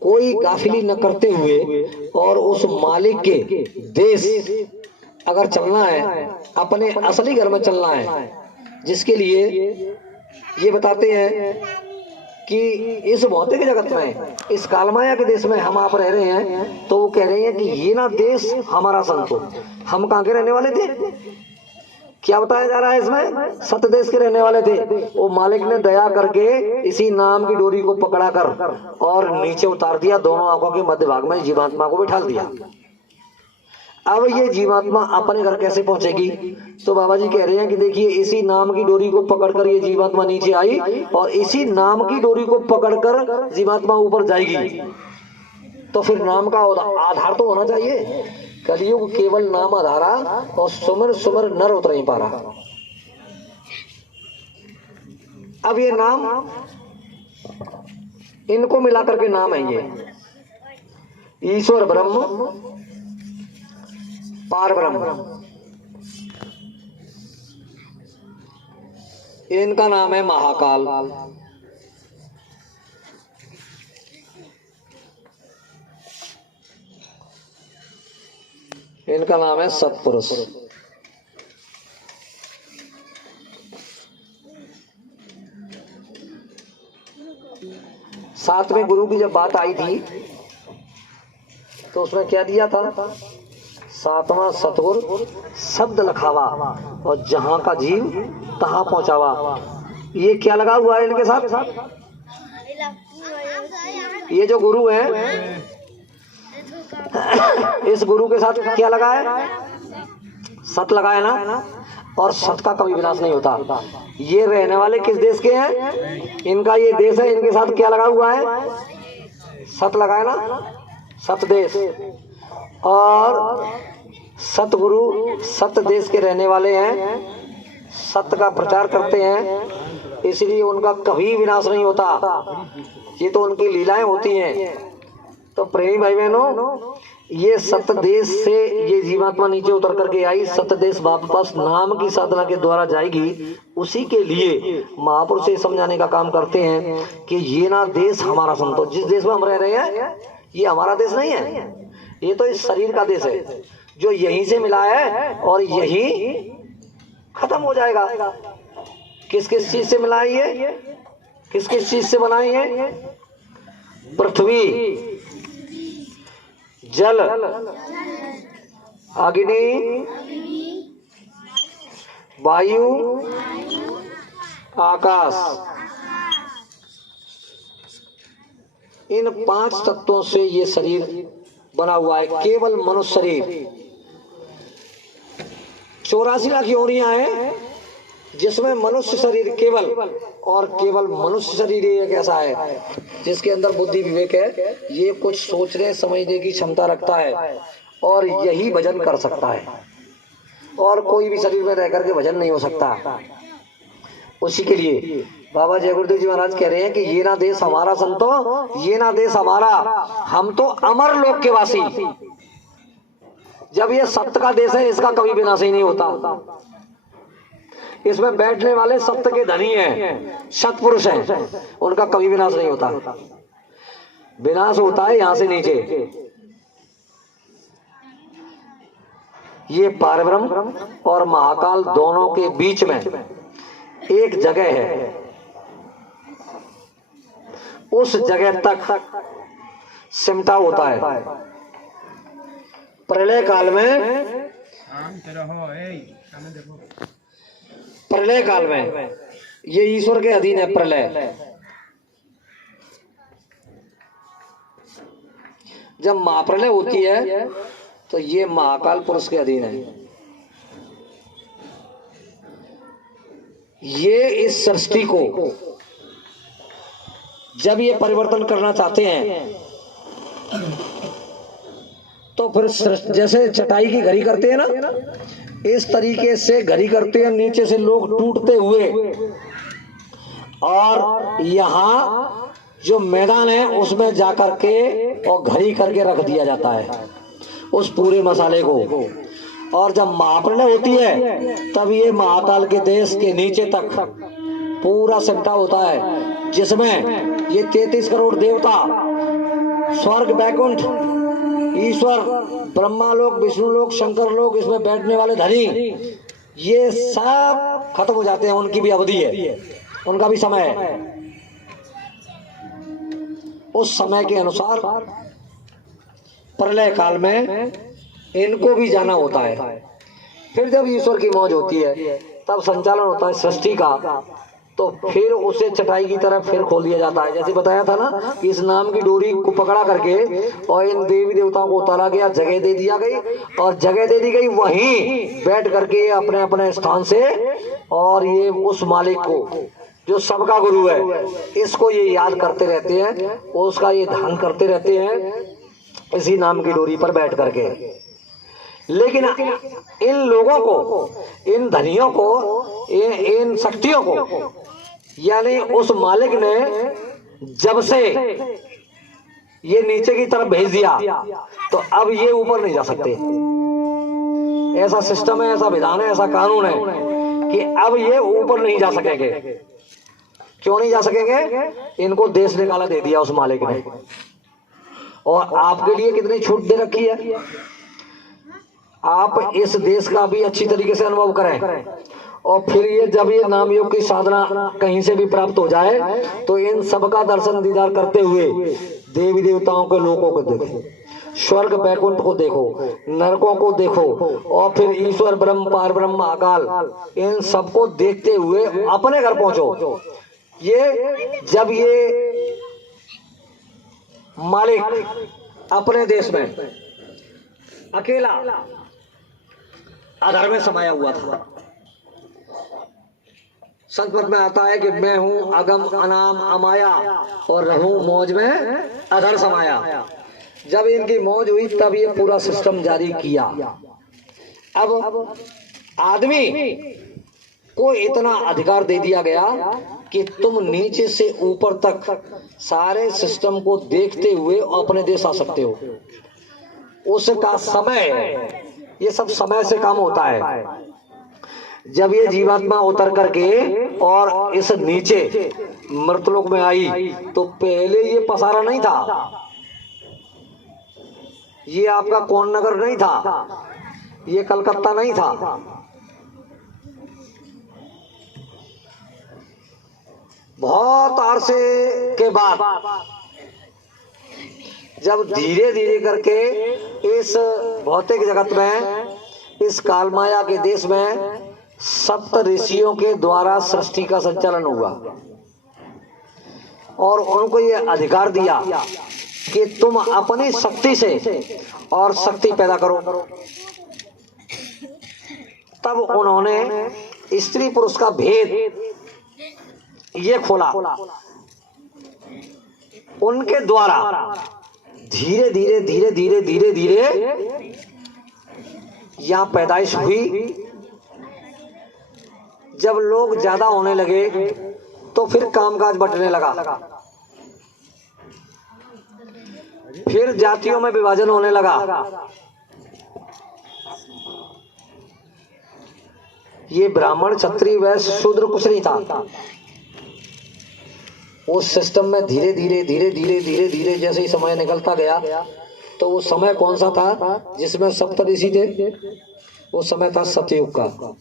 कोई गाफिली न करते हुए और उस मालिक के देश अगर चलना है, अपने असली घर में चलना है, जिसके लिए ये बताते हैं कि इस भौतिक जगत में, इस कालमाया के देश में हम आप रह रहे हैं, तो वो कह रहे हैं कि ये ना देश हमारा संतो। हम कहाँ के रहने वाले थे? क्या बताया जा रहा है इसमें? सत्य देश के रहने वाले थे। वो मालिक ने दया करके इसी नाम की डोरी को पकड़ा कर और नीचे उतार दिया, दोनों आंखों के मध्य भाग में जीवात्मा को बिठा दिया। अब ये जीवात्मा अपने घर कैसे पहुंचेगी? तो बाबा जी कह रहे हैं कि देखिए इसी नाम की डोरी को पकड़कर ये जीवात्मा नीचे आई और इसी नाम की डोरी को पकड़कर जीवात्मा ऊपर जाएगी। तो फिर नाम का आधार तो होना चाहिए। कलयुग केवल नाम आधारा और सुमर सुमर नर उतर नहीं पा रहा। अब ये नाम इनको मिलाकर के नाम है ये ईश्वर ब्रह्म, पार ब्रह्म। इनका नाम है महाकाल। इनका नाम है सत्पुरुष। सातवें गुरु की जब बात आई थी तो उसमें क्या दिया था? सातवां सतगुरु शब्द लखावा और जहां का जीव तहां पहुंचावा। ये क्या लगा हुआ है इनके साथ? ये जो गुरु है, इस गुरु के साथ क्या लगा है? सत लगा है ना। और सत का कभी विनाश नहीं होता। ये रहने वाले किस देश के हैं? इनका ये देश है। इनके साथ क्या लगा हुआ है? सत लगा है ना, सत देश। और सतगुरु सत देश के रहने वाले हैं, सत्य का प्रचार करते हैं, इसलिए उनका कभी विनाश नहीं होता। ये तो उनकी लीलाएं होती हैं। तो प्रेमी भाई बहनों, ये सत्य देश से ये जीवात्मा नीचे उतर करके आई, सत्य देश वापस नाम की साधना के द्वारा जाएगी। उसी के लिए महापुरुष से समझाने का काम करते हैं कि ये ना देश हमारा संतो, जिस देश में हम रह रहे हैं ये हमारा देश नहीं है, ये तो इस शरीर का देश है जो यहीं से मिला है और यही खत्म हो जाएगा। किस किस चीज से मिला है ये? किस किस चीज से बना है? पृथ्वी, जल, अग्नि, वायु, आकाश। इन 5 तत्वों से ये शरीर बना हुआ है। केवल मनुष्य शरीर 84 लाख योनियां हैं जिसमें मनुष्य शरीर केवल और केवल मनुष्य शरीर एक ऐसा है जिसके अंदर बुद्धि विवेक है, ये कुछ सोचने समझने की क्षमता रखता है और यही भजन कर सकता है। और कोई भी शरीर में रह करके भजन नहीं हो सकता। उसी के लिए बाबा जय गुरुदेव जी महाराज कह रहे हैं कि ये ना देश हमारा संतो, ये ना देश हमारा, हम तो अमर लोक के वासी। जब ये सत्य का देश है, इसका कभी विनाश ही नहीं होता। इसमें बैठने वाले सत्य के धनी हैं, सत्पुरुष हैं, उनका कभी विनाश नहीं होता। विनाश होता है यहां से नीचे। ये पारब्रह्म और महाकाल दोनों के बीच में एक जगह है। उस जगह तक सिमटा होता है। प्रलय काल में, प्रलय काल में ये ईश्वर के अधीन है। प्रलय जब महाप्रलय होती है तो ये महाकाल पुरुष के अधीन है। ये इस सृष्टि को जब ये परिवर्तन करना चाहते हैं तो फिर जैसे चटाई की घड़ी करते हैं ना, इस तरीके से घड़ी करते हैं, नीचे से लोग टूटते हुए, और यहाँ जो मैदान है उसमें जाकर के और घड़ी करके रख दिया जाता है उस पूरे मसाले को। और जब महाप्रलय होती है तब ये महाकाल के देश के नीचे तक पूरा सिमटा होता है, जिसमें ये 33 करोड़ देवता, स्वर्ग, बैकुंठ, ईश्वर, ब्रह्मा लोक, विष्णु लोक, शंकर लोक, इसमें बैठने वाले धनी, ये सब खत्म हो जाते हैं। उनकी भी अवधि है, उनका भी समय है। उस समय के अनुसार प्रलय काल में इनको भी जाना होता है। फिर जब ईश्वर की मौज होती है तब संचालन होता है सृष्टि का, तो फिर उसे चटाई की तरफ फिर खोल दिया जाता है। जैसे बताया था ना, इस नाम की डोरी को पकड़ा करके और इन देवी देवताओं को उतारा गया, जगह दे दिया गई, और जगह दे दी गई वहीं बैठ करके अपने अपने स्थान से। और ये उस मालिक को जो सबका गुरु है, इसको ये याद करते रहते हैं, उसका ये ध्यान करते रहते हैं इसी नाम की डोरी पर बैठ करके। लेकिन इन लोगों को, इन धनियों को, इन शक्तियों को, यानी उस मालिक ने जब से ये नीचे की तरफ भेज दिया तो अब ये ऊपर नहीं जा सकते। ऐसा सिस्टम है, ऐसा विधान है, ऐसा कानून है कि अब ये ऊपर नहीं जा सकेंगे। क्यों नहीं जा सकेंगे? इनको देश निकाला दे दिया उस मालिक ने। और आपके लिए कितनी छूट दे रखी है, आप इस देश का भी अच्छी तरीके से अनुभव करें। और फिर ये जब ये नाम योग की साधना कहीं से भी प्राप्त हो जाए तो इन सबका दर्शन दीदार करते हुए देवी देवताओं के लोकों को देखो, स्वर्ग बैकुंठ को देखो, नरकों को देखो, और फिर ईश्वर ब्रह्म पार ब्रह्म अकाल इन सबको देखते हुए अपने घर पहुंचो। ये जब ये मालिक अपने देश में अकेला आधार में समाया हुआ था। संत मत में आता है कि मैं हूं अगम अनाम अमाया और रहूं मौज में अधर समाया। जब इनकी मौज हुई तब ये पूरा सिस्टम जारी किया। अब आदमी को इतना अधिकार दे दिया गया कि तुम नीचे से ऊपर तक सारे सिस्टम को देखते हुए अपने देश आ सकते हो। उसका समय, ये सब समय से काम होता है। जब ये जीवात्मा उतर करके और इस नीचे मृतलोक में आई तो पहले ये पसारा नहीं था, ये आपका कौन नगर नहीं था, ये कलकत्ता नहीं था। बहुत अरसे के बाद जब धीरे धीरे करके इस भौतिक जगत में, इस कालमाया के देश में सप्त ऋषियों के द्वारा सृष्टि का संचालन हुआ और उनको ये अधिकार दिया कि तुम अपनी शक्ति से और शक्ति पैदा करो। तब उन्होंने स्त्री पुरुष का भेद ये खोला। उनके द्वारा धीरे धीरे धीरे धीरे धीरे धीरे यहां पैदाइश हुई। जब लोग ज्यादा होने लगे तो फिर कामकाज बंटने लगा, फिर जातियों में विभाजन होने लगा। ये ब्राह्मण क्षत्रिय वैश्य शूद्र कुछ नहीं था। उस सिस्टम में धीरे धीरे धीरे धीरे धीरे धीरे जैसे ही समय निकलता गया तो वो समय कौन सा था जिसमें सप्त ऋषि थे? वो समय था सतयुग का।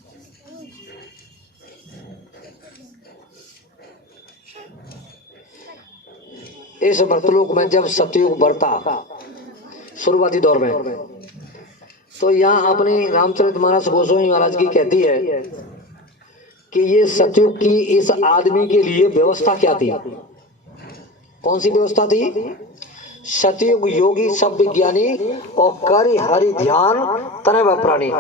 इस मृतलोक में जब सतयुग बढ़ता शुरुआती दौर में, तो यहाँ अपनी रामचरितमानस गोस्वामी महाराज की कहती है कि ये सतयुग की इस आदमी के लिए व्यवस्था क्या थी। कौन सी व्यवस्था थी? सतयुग योगी सब विज्ञानी और करि हरि ध्यान तने व प्राणी।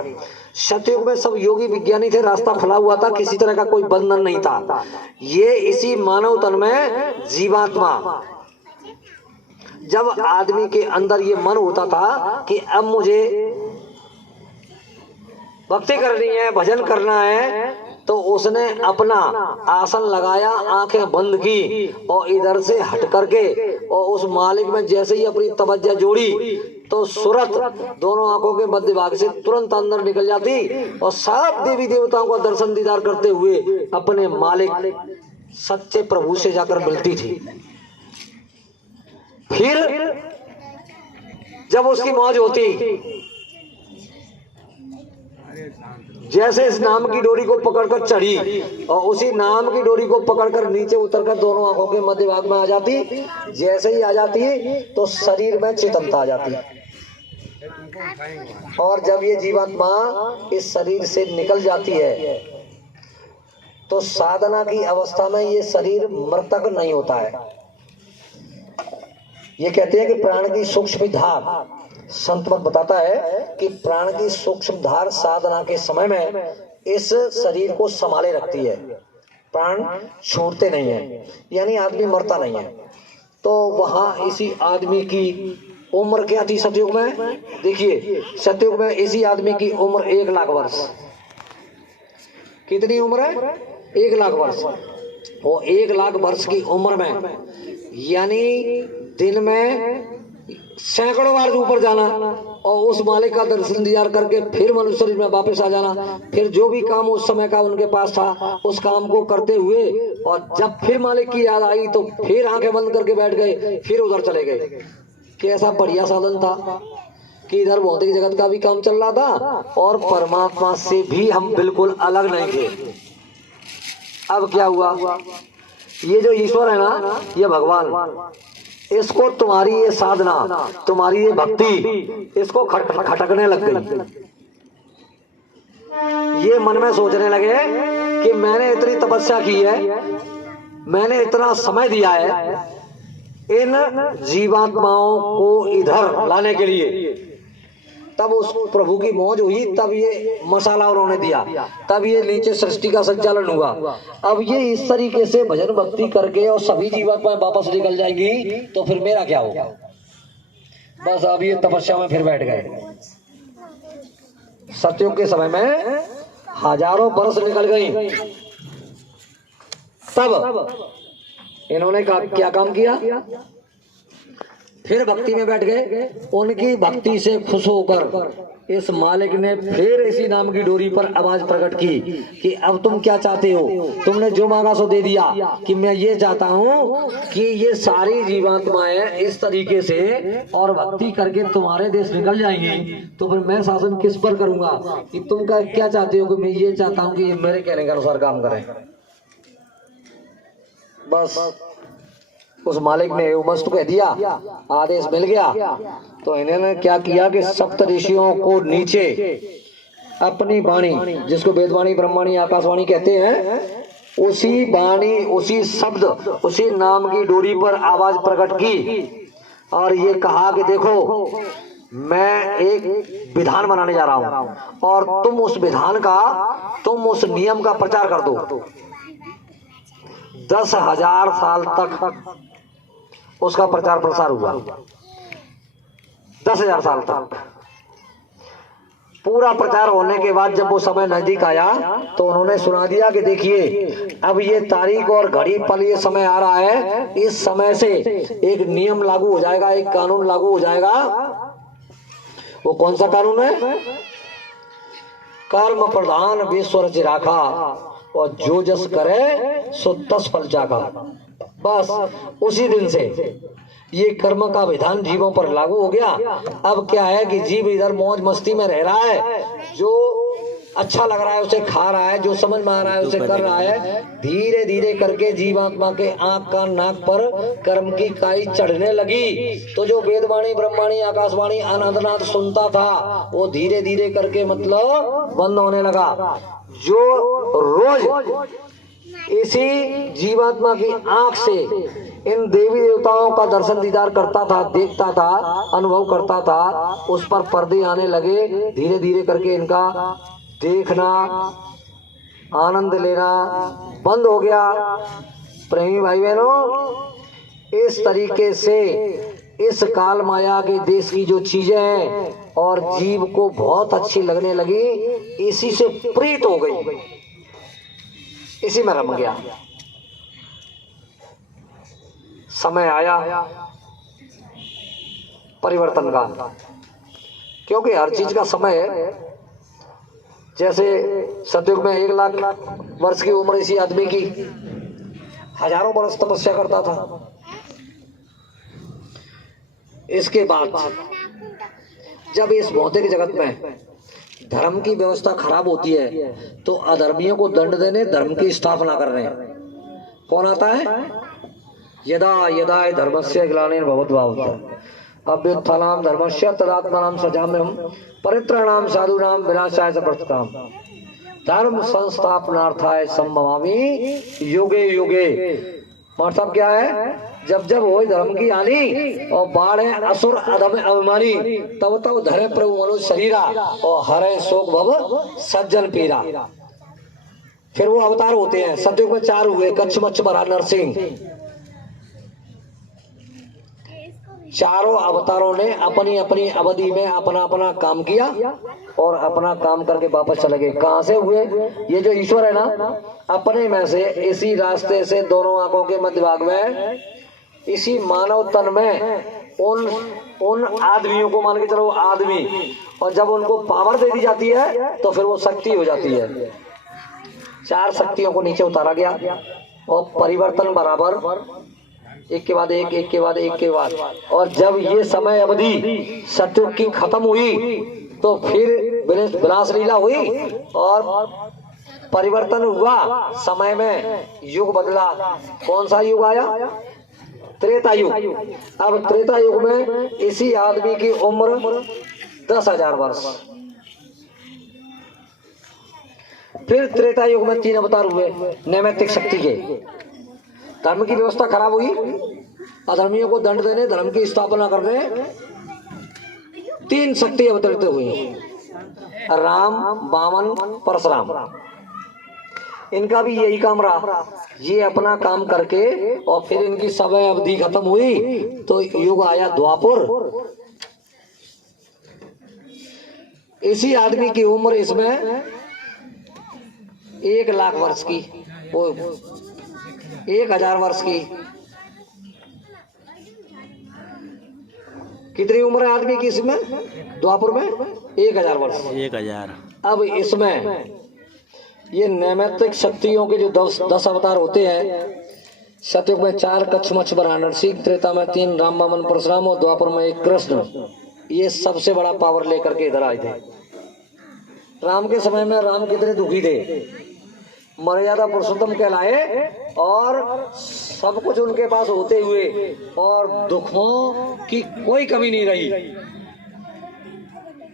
सतयुग में सब योगी विज्ञानी थे, रास्ता खुला हुआ था, किसी तरह का कोई बंधन नहीं था। ये इसी मानव तन में जीवात्मा, जब आदमी के अंदर ये मन होता था कि अब मुझे भक्ति करनी है, भजन करना है, तो उसने अपना आसन लगाया, आंखें बंद की और इधर से हट करके और उस मालिक में जैसे ही अपनी तवज्जो जोड़ी तो सूरत दोनों आंखों के मध्य भाग से तुरंत अंदर निकल जाती और सब देवी देवताओं का दर्शन दीदार करते हुए अपने मालिक सच्चे प्रभु से जाकर मिलती थी। फिर जब उसकी मौज होती, जैसे इस नाम की डोरी को पकड़कर चढ़ी और उसी नाम की डोरी को पकड़कर नीचे उतरकर दोनों आंखों के मध्य भाग में आ जाती, जैसे ही आ जाती तो शरीर में चेतनता आ जाती। और जब ये जीवात्मा इस शरीर से निकल जाती है तो साधना की अवस्था में ये शरीर मृतक नहीं होता है। ये कहते हैं कि प्राण की सूक्ष्म धार, संत मत बताता है कि प्राण की सूक्ष्म धार साधना के समय में इस शरीर को संभाले रखती है, प्राण छोड़ते नहीं है, यानी आदमी मरता नहीं है। तो वहां इसी आदमी की उम्र क्या थी सतयुग में? देखिए सतयुग में इसी आदमी की उम्र 1 लाख वर्ष। कितनी उम्र है? 1 लाख वर्ष। वो 1 लाख वर्ष की उम्र में यानी दिन में सैकड़ों बार ऊपर जाना और उस मालिक का दर्शन दीदार करके फिर मनुष्य शरीर में वापस आ जाना। फिर जो भी काम उस समय का उनके पास था उस काम को करते हुए, और जब फिर मालिक की याद आई तो फिर आंखें बंद करके बैठ गए, फिर उधर चले गए। कैसा बढ़िया साधन था कि इधर भौतिक जगत का भी काम चल रहा था और परमात्मा से भी हम बिल्कुल अलग नहीं थे। अब क्या हुआ, ये जो ईश्वर है ना, ये भगवान, इसको तुम्हारी ये साधना, तुम्हारी ये भक्ति, इसको खटकने लग गई। ये मन में सोचने लगे कि मैंने इतनी तपस्या की है, मैंने इतना समय दिया है इन जीवात्माओं को इधर लाने के लिए। तब उस प्रभु की मौज हुई, तब ये मसाला उन्होंने दिया, तब ये नीचे सृष्टि का संचालन हुआ। अब ये इस तरीके से भजन भक्ति करके और सभी जीवात्माएं वापस निकल जाएंगी तो फिर मेरा क्या होगा। बस अब ये तपस्या में फिर बैठ गए। सतयुग के समय में हजारों वर्ष निकल गई, तब इन्होंने क्या काम किया, फिर भक्ति में बैठ गए। उनकी भक्ति से खुश होकर इस मालिक ने फिर इसी नाम की डोरी पर आवाज प्रकट की कि अब तुम क्या चाहते हो, तुमने जो मांगा सो दे दिया, कि मैं ये चाहता हूँ कि ये सारी जीवात्माएं इस तरीके से और भक्ति करके तुम्हारे देश निकल जाएंगी, तो फिर मैं शासन किस पर करूंगा, कि तुम क्या चाहते हो, कि मैं ये चाहता हूँ कि ये मेरे कहने के अनुसार काम करें। बस उस मालिक ने मस्त कह दिया, आदेश मिल गया। तो इन्होंने क्या किया कि सप्त ऋषियों को नीचे अपनी वाणी, जिसको वेदवाणी, ब्रह्मवाणी, आकाशवाणी कहते हैं, उसी वाणी, उसी शब्द, उसी नाम की डोरी पर आवाज प्रकट की और ये कहा कि देखो मैं एक विधान बनाने जा रहा हूं और तुम उस विधान का, तुम उस नियम का प्रचार कर दो। 10,000 साल तक उसका प्रचार प्रसार हुआ। 10,000 साल तक पूरा प्रचार होने के बाद जब वो समय नजदीक आया तो उन्होंने सुना दिया कि देखिए अब ये तारीख और घड़ी पल, ये समय आ रहा है, इस समय से एक नियम लागू हो जाएगा, एक कानून लागू हो जाएगा। वो कौन सा कानून है? कर्म प्रधान विश्व राखा और जो जस करे सो तस फल चाखा। बस उसी दिन से ये कर्म का विधान जीवों पर लागू हो गया। अब क्या है कि जीव इधर मौज मस्ती में रह रहा है, जो अच्छा लग रहा है उसे खा रहा है, जो समझ में आ रहा है उसे कर रहा है। धीरे धीरे करके जीवात्मा के आंख कान नाक पर कर्म की काई चढ़ने लगी, तो जो वेदवाणी, ब्रह्मवाणी, आकाशवाणी, आनंदनाथ सुनता था वो धीरे धीरे करके मतलब बंद होने लगा। जो रोज इसी जीवात्मा की आंख से इन देवी देवताओं का दर्शन दीदार करता था, देखता था, अनुभव करता था, उस पर पर्दे आने लगे। धीरे धीरे करके इनका देखना, आनंद लेना बंद हो गया। प्रेमी भाई बहनों, इस तरीके से इस काल माया के देश की जो चीजें हैं और जीव को बहुत अच्छी लगने लगी, इसी से प्रीत हो गई, इसी में रम गया। समय आया परिवर्तन का, क्योंकि हर चीज का समय है। जैसे सतयुग में 1 लाख वर्ष की उम्र इसी आदमी की हजारों वर्ष तपस्या करता था। इसके बाद जब इस भौतिक जगत में धर्म की व्यवस्था खराब होती है तो अधर्मियों को दंड देने, धर्म की स्थापना करने कौन आता है? यदा यदा धर्मस्य ग्लानिर् भवद्भावतः अभ्युत्थानां धर्मस्य तदात्मानं सजाम्यहं परित्राणां साधूनां विनाशाय च प्रस्तुताम् धर्म संस्थापनार्थाय संभवामि युगे युगे। मतलब क्या है? जब जब हो धर्म की हानि और बाढ़े असुर अधम अभिमानी, तब तब धरे प्रभु मनुष्य शरीरा और हरे शोक भव सज्जन पीरा। फिर वो अवतार होते हैं। सतयुग में 4 हुए, कच्छ मच्छ बरा नरसिंह। चारों अवतारों ने अपनी अपनी अवधि में अपना अपना काम किया और अपना काम करके वापस चले गए। कहां से हुए? ये जो ईश्वर है ना, अपने में से इसी रास्ते से दोनों आंखों के मध्य भाग में इसी मानव तन में उन आदमियों को मान के चलो आदमी, और जब उनको पावर दे दी जाती है तो फिर वो शक्ति हो जाती है। 4 शक्तियों को नीचे उतारा गया और परिवर्तन बराबर एक के बाद एक, एक के बाद एक के बाद। और जब ये समय अवधि सतयुग की खत्म हुई तो फिर विनाश लीला हुई और परिवर्तन हुआ समय में, युग बदला। कौन सा युग आया? त्रेता युग। अब त्रेता युग में इसी आदमी की उम्र 10,000 वर्ष। फिर त्रेता युग में 3 अवतार हुए नैमित्तिक शक्ति के। धर्म की व्यवस्था खराब हुई, अधर्मियों को दंड देने, धर्म की स्थापना करने 3 शक्ति अवतरित हुई, राम, वामन, परशुराम। इनका भी यही काम रहा, ये अपना काम करके और फिर इनकी समय अवधि खत्म हुई तो युग आया द्वापर। इसी आदमी की उम्र इसमें 1,00,000 वर्ष की, वो 1,000 वर्ष की। कितनी उम्र है आदमी की इसमें? द्वापर में 1,000 वर्ष। 1,000। अब इसमें ये नैमित्तिक शक्तियों के जो 10 अवतार होते हैं, सतयुग में 4 कच्छ मच्छ वराह नरसिंह, त्रेता में 3 राम, वामन, परशुराम और द्वापर में 1 कृष्ण। ये सबसे बड़ा पावर लेकर के इधर आए थे। राम के समय में राम कितने दुखी थे, मर्यादा पुरुषोत्तम कहलाए और सब कुछ उनके पास होते हुए और दुखों की कोई कमी नहीं रही।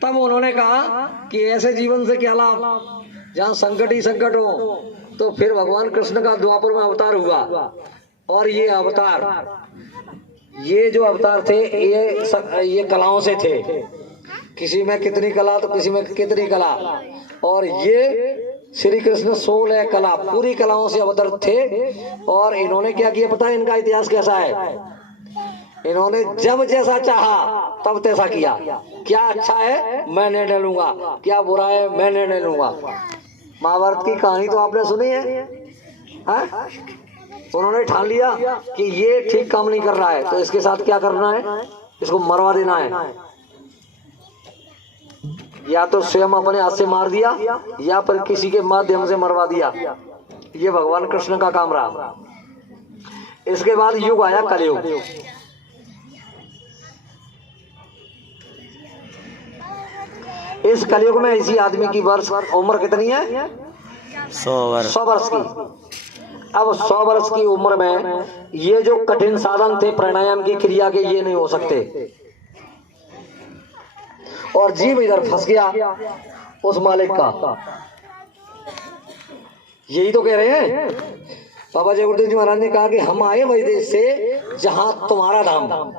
तब उन्होंने कहा कि ऐसे जीवन से क्या लाभ जहाँ संकट ही संकट हो। तो फिर भगवान कृष्ण का द्वापर में अवतार हुआ और ये अवतार, ये जो अवतार थे ये कलाओं से थे, किसी में कितनी कला तो किसी में कितनी कला। और ये श्री कृष्ण 16 कला, पूरी कलाओं से अवतरित थे। और इन्होंने क्या किया पता है? इनका इतिहास कैसा है? इन्होंने जब जैसा चाहा तब तैसा किया। क्या अच्छा है मैं निर्णय लूंगा, क्या बुरा है मैं निर्णय लूंगा। महाभारत की कहानी तो आपने सुनी है, हा? उन्होंने ठान लिया कि ये ठीक काम नहीं कर रहा है तो इसके साथ क्या करना है, इसको मरवा देना है। या तो स्वयं अपने हाथ से मार दिया या फिर किसी के माध्यम से मरवा दिया। ये भगवान कृष्ण का काम रहा। इसके बाद युग आया कलयुग। इस कलयुग में इसी आदमी की वर्ष उम्र कितनी है? 100 वर्ष। 100 वर्ष की। अब 100 वर्ष की उम्र में ये जो कठिन साधन थे प्राणायाम की क्रिया के, ये नहीं हो सकते। और जीव इधर फंस गया उस मालिक का। यही तो कह रहे हैं बाबा जय गुरुदेव जी महाराज ने कहा कि हम आए वही देश से जहां तुम्हारा धाम।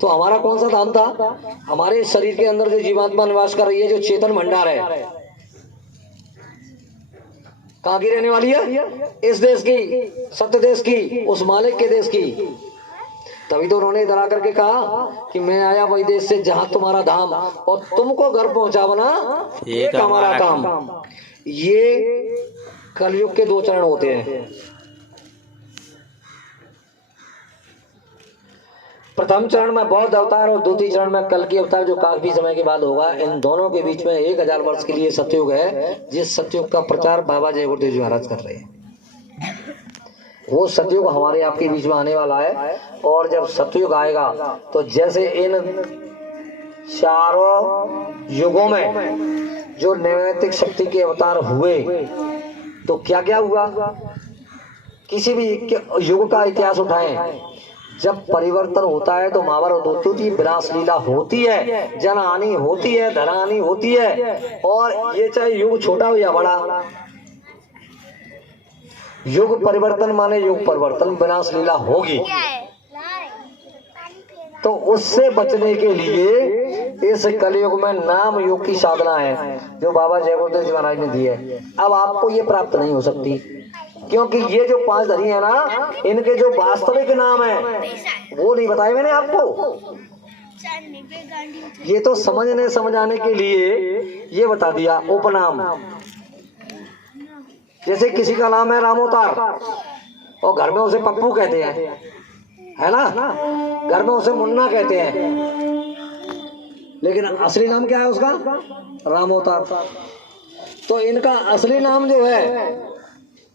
तो हमारा कौन सा धाम था? हमारे शरीर के अंदर जो जीवात्मा निवास कर रही है, जो चेतन भंडार है, कहाँ की रहने वाली है? इस देश की, सत्य देश की, उस मालिक के देश की। तभी तो उन्होंने इधर आकर के कहा कि मैं आया वही देश से जहां तुम्हारा धाम, और तुमको घर पहुंचाना एक हमारा काम। ये कलयुग के 2 चरण होते हैं। प्रथम चरण में बौद्ध अवतार और द्वितीय चरण में कल की अवतार, जो काफी समय के बाद होगा। इन दोनों के बीच में 1,000 वर्ष के लिए सतयुग है, जिस सतयुग का प्रचार बाबा जय गुरुदेव जी महाराज कर रहे हैं। वो सतयुग हमारे आपके बीच में आने वाला है। और जब सतयुग आएगा तो जैसे इन चारों युगों में जो नैमित्तिक शक्ति के अवतार हुए, तो क्या क्या हुआ? किसी भी युग का इतिहास उठाएं, जब परिवर्तन होता है तो महाभारत होती है, विनाश लीला होती है, जन हानि होती है, धन हानि होती है। और ये चाहे युग छोटा हो या बड़ा, युग परिवर्तन माने युग परिवर्तन, विनाश लीला होगी। तो उससे बचने के लिए इस कलयुग में नाम योग की साधना है, जो बाबा जय गुरुदेव जी महाराज ने दी है। अब आपको ये प्राप्त नहीं हो सकती, क्योंकि ये जो 5 धरी है ना, इनके जो वास्तविक नाम है वो नहीं बताए मैंने आपको। ये तो समझाने के लिए ये बता दिया उपनाम। जैसे किसी का नाम है रामोतार और घर में उसे पप्पू कहते हैं, है ना, घर में उसे मुन्ना कहते हैं, लेकिन असली नाम क्या है उसका? रामोतार। तो इनका असली नाम जो है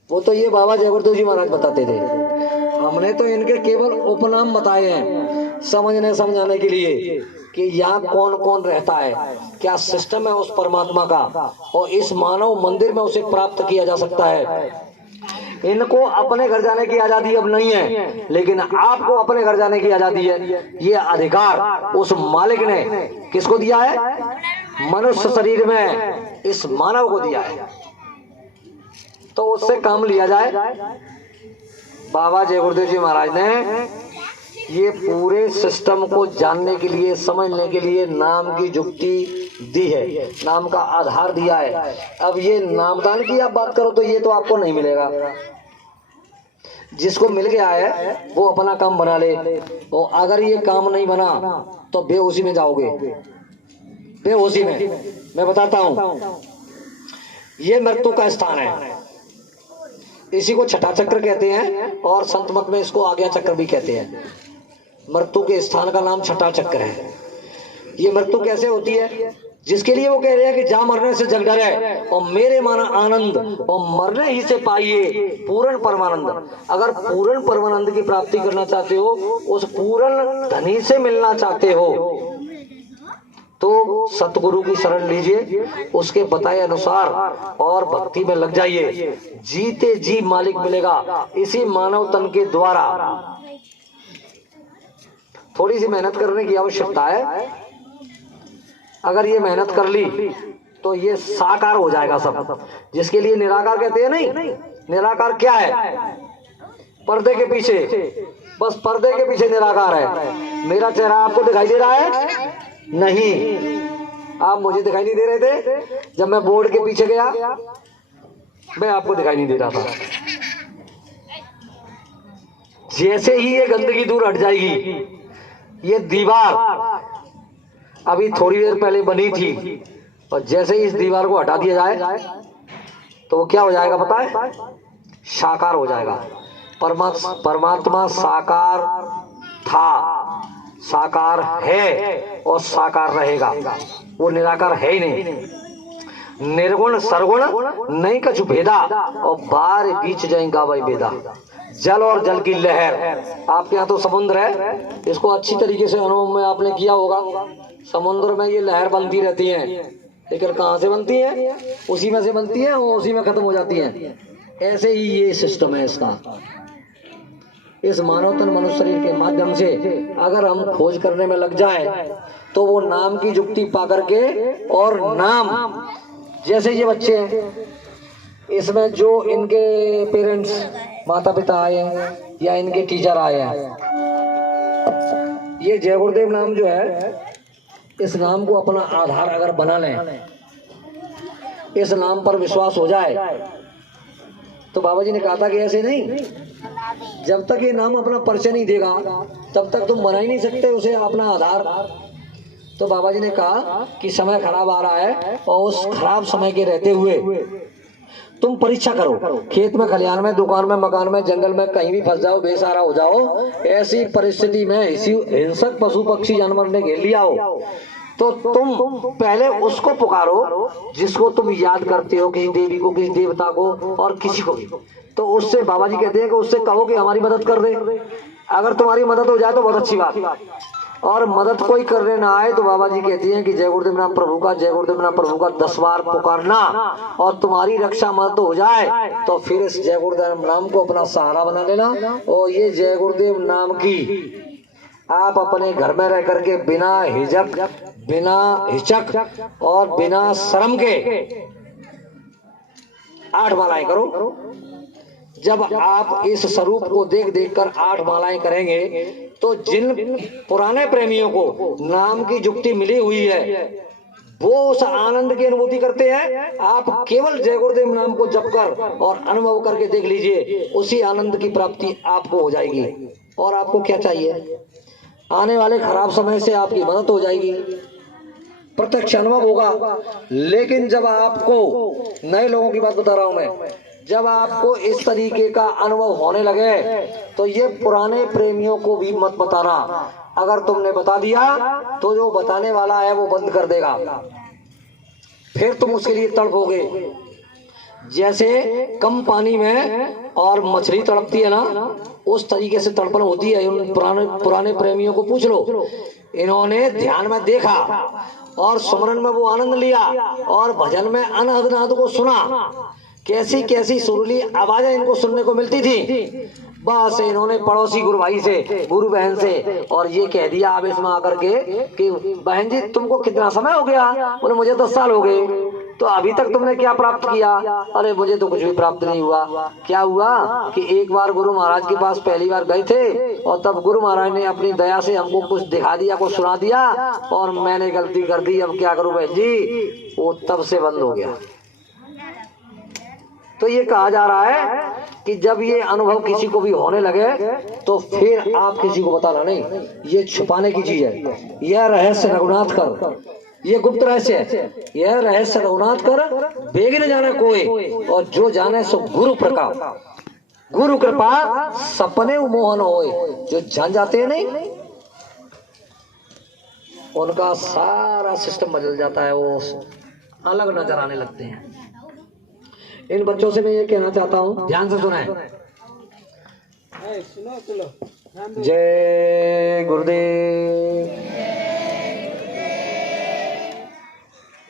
वो तो ये बाबा जय गुरुदेव जी महाराज बताते थे। हमने तो इनके केवल उपनाम बताए हैं समझने समझाने के लिए कि यहाँ कौन कौन रहता है, क्या सिस्टम है उस परमात्मा का, और इस मानव मंदिर में उसे प्राप्त किया जा सकता है। इनको अपने घर जाने की आजादी अब नहीं है, लेकिन आपको अपने घर जाने की आजादी है। ये अधिकार उस मालिक ने किसको दिया है? मनुष्य शरीर में इस मानव को दिया है। तो उससे काम लिया जाए। बाबा जय गुरुदेव जी महाराज ने ये पूरे सिस्टम को जानने के लिए, समझने के लिए नाम की जुक्ति दी है, नाम का आधार दिया है। अब ये नामदान की आप बात करो तो ये तो आपको नहीं मिलेगा। जिसको मिल गया है वो अपना काम बना ले, और अगर ये काम नहीं बना तो बेहोशी में जाओगे। बेहोशी में मैं बताता हूं, ये मृत्यु का स्थान है, इसी को छठा चक्र कहते हैं, और संत मत में इसको आज्ञा चक्र भी कहते हैं। मृत्यु के स्थान का नाम छठा चक्र है। ये मृत्यु कैसे होती है? जिसके लिए वो कह रहे हैं कि जा मरने से जग डरे और मेरे माना आनंद, और मरने ही से पाइए पूर्ण परमानंद। अगर पूर्ण परमानंद की प्राप्ति करना चाहते हो, उस पूर्ण धनी से मिलना चाहते हो, तो सतगुरु की शरण लीजिए, उसके बताए अनुसार और भक्ति में लग जाइए। जीते जी मालिक मिलेगा इसी मानव तन के द्वारा। थोड़ी सी मेहनत करने की आवश्यकता है। अगर ये मेहनत कर ली तो ये साकार हो जाएगा सब। जिसके लिए निराकार कहते हैं, नहीं, निराकार क्या है? पर्दे के पीछे, बस पर्दे के पीछे निराकार है। मेरा चेहरा आपको दिखाई दे रहा है? नहीं, आप मुझे दिखाई नहीं दे रहे थे। जब मैं बोर्ड के पीछे गया, मैं आपको दिखाई नहीं दे रहा था। जैसे ही ये गंदगी दूर हट जाएगी, ये दीवार अभी थोड़ी देर पहले बनी थी, और जैसे ही इस दीवार को हटा दिया जाए तो वो क्या हो जाएगा पता है? साकार हो जाएगा। परमात्मा साकार था, साकार है और साकार रहेगा। वो निराकार है ही नहीं। निर्गुण सरगुण नहीं कछु भेदा, और बार बीच जाएगा भाई बेदा। जल और जल की लहर, आपके यहाँ तो समुद्र है, इसको अच्छी तरीके से अनुभव में आपने किया होगा। समुद्र में ये लहर बनती रहती है, लेकिन कहाँ से बनती है? उसी में से बनती है और उसी में खत्म हो जाती है। ऐसे ही ये सिस्टम है इसका। इस मानव तन मनुष्य शरीर के माध्यम से अगर हम खोज करने में लग जाएं, तो वो नाम की जुक्ति पा करके, और नाम जैसे ये बच्चे हैं, इसमें जो इनके पेरेंट्स माता पिता आए हैं या इनके टीचर आए हैं, ये जय गुरुदेव नाम जो है, इस नाम को अपना आधार अगर बना लें, इस नाम पर विश्वास हो जाए, तो बाबा जी ने कहा था कि ऐसे नहीं, जब तक ये नाम अपना परिचय नहीं देगा तब तक तुम बना ही नहीं सकते उसे अपना आधार। तो बाबा जी ने कहा कि समय खराब आ रहा है, और उस खराब समय के रहते हुए तुम परीक्षा करो। खेत में, खलिहान में, दुकान में, मकान में, जंगल में, कहीं भी फंस जाओ, बेसहारा हो जाओ, ऐसी परिस्थिति में हिंसक पशु पक्षी जानवर ने घेर लिया हो, तो तुम पहले उसको पुकारो जिसको तुम याद करते हो, किसी देवी को, किसी देवता को, और किसी को भी। तो उससे बाबा जी कहते हैं कि उससे कहो कि हमारी मदद कर दे। अगर तुम्हारी मदद हो जाए तो बहुत अच्छी बात, और मदद कोई करने ना आए तो बाबा जी कहती हैं कि जय गुरुदेव नाम प्रभु का, जय गुरुदेव नाम प्रभु का 10 बार पुकारना, और तुम्हारी रक्षा मदद हो जाए तो फिर इस जय गुरुदेव नाम को अपना सहारा बना लेना। और ये जय गुरुदेव नाम की आप अपने घर में रह करके बिना हिचक और बिना शर्म के 8 मालाएं करो। जब आप इस स्वरूप को देख देख कर 8 मालाएं करेंगे, तो जिन पुराने प्रेमियों को नाम की जुक्ति मिली हुई है, वो उस आनंद की अनुभूति करते हैं। आप केवल जय गुरुदेव नाम को जप कर और अनुभव करके देख लीजिए, उसी आनंद की प्राप्ति आपको हो जाएगी। और आपको क्या चाहिए? आने वाले खराब समय से आपकी मदद हो जाएगी, प्रत्यक्ष अनुभव होगा। लेकिन जब आपको, नए लोगों की बात बता रहा हूं मैं, जब आपको इस तरीके का अनुभव होने लगे तो ये पुराने प्रेमियों को भी मत बताना। अगर तुमने बता दिया तो जो बताने वाला है वो बंद कर देगा, फिर तुम उसके लिए तड़पोगे। जैसे कम पानी में और मछली तड़पती है ना, उस तरीके से तड़पन होती है। उन पुराने प्रेमियों को पूछ लो, इन्होंने ध्यान में देखा और सुमरन में वो आनंद लिया और भजन में अनहद नाद को सुना। कैसी कैसी सुरीली आवाजें इनको सुनने को मिलती थी। बस इन्होंने पड़ोसी गुरु भाई से, गुरु बहन से और ये कह दिया आवेश में आकर के कि बहन जी तुमको कितना समय हो गया? बोले मुझे 10 साल हो गए। तो अभी तक तुमने क्या प्राप्त किया? अरे मुझे तो कुछ भी प्राप्त नहीं हुआ। क्या हुआ कि एक बार गुरु महाराज के पास पहली बार गए थे और तब गुरु महाराज ने अपनी दया से हमको कुछ दिखा दिया, कुछ सुना दिया और मैंने गलती कर दी, अब क्या करूं बहन जी? वो तब से बंद हो गया। तो ये कहा जा रहा है कि जब ये अनुभव किसी को भी होने लगे तो फिर आप किसी को बताना नहीं। ये छुपाने की चीज है। यह रहस्य रघुनाथ कर, ये गुप्त रहस्य है। यह रहस्य रघुनाथ कर, बेग न जाने कोई, और जो जाने सो गुरु प्रकाश। गुरु कृपा सपने मोहन होए। जो जान जाते हैं नहीं, उनका सारा सिस्टम बदल जाता है, वो अलग नजर आने लगते हैं। इन बच्चों से मैं ये कहना चाहता हूँ, ध्यान से सुने। जय गुरुदेव।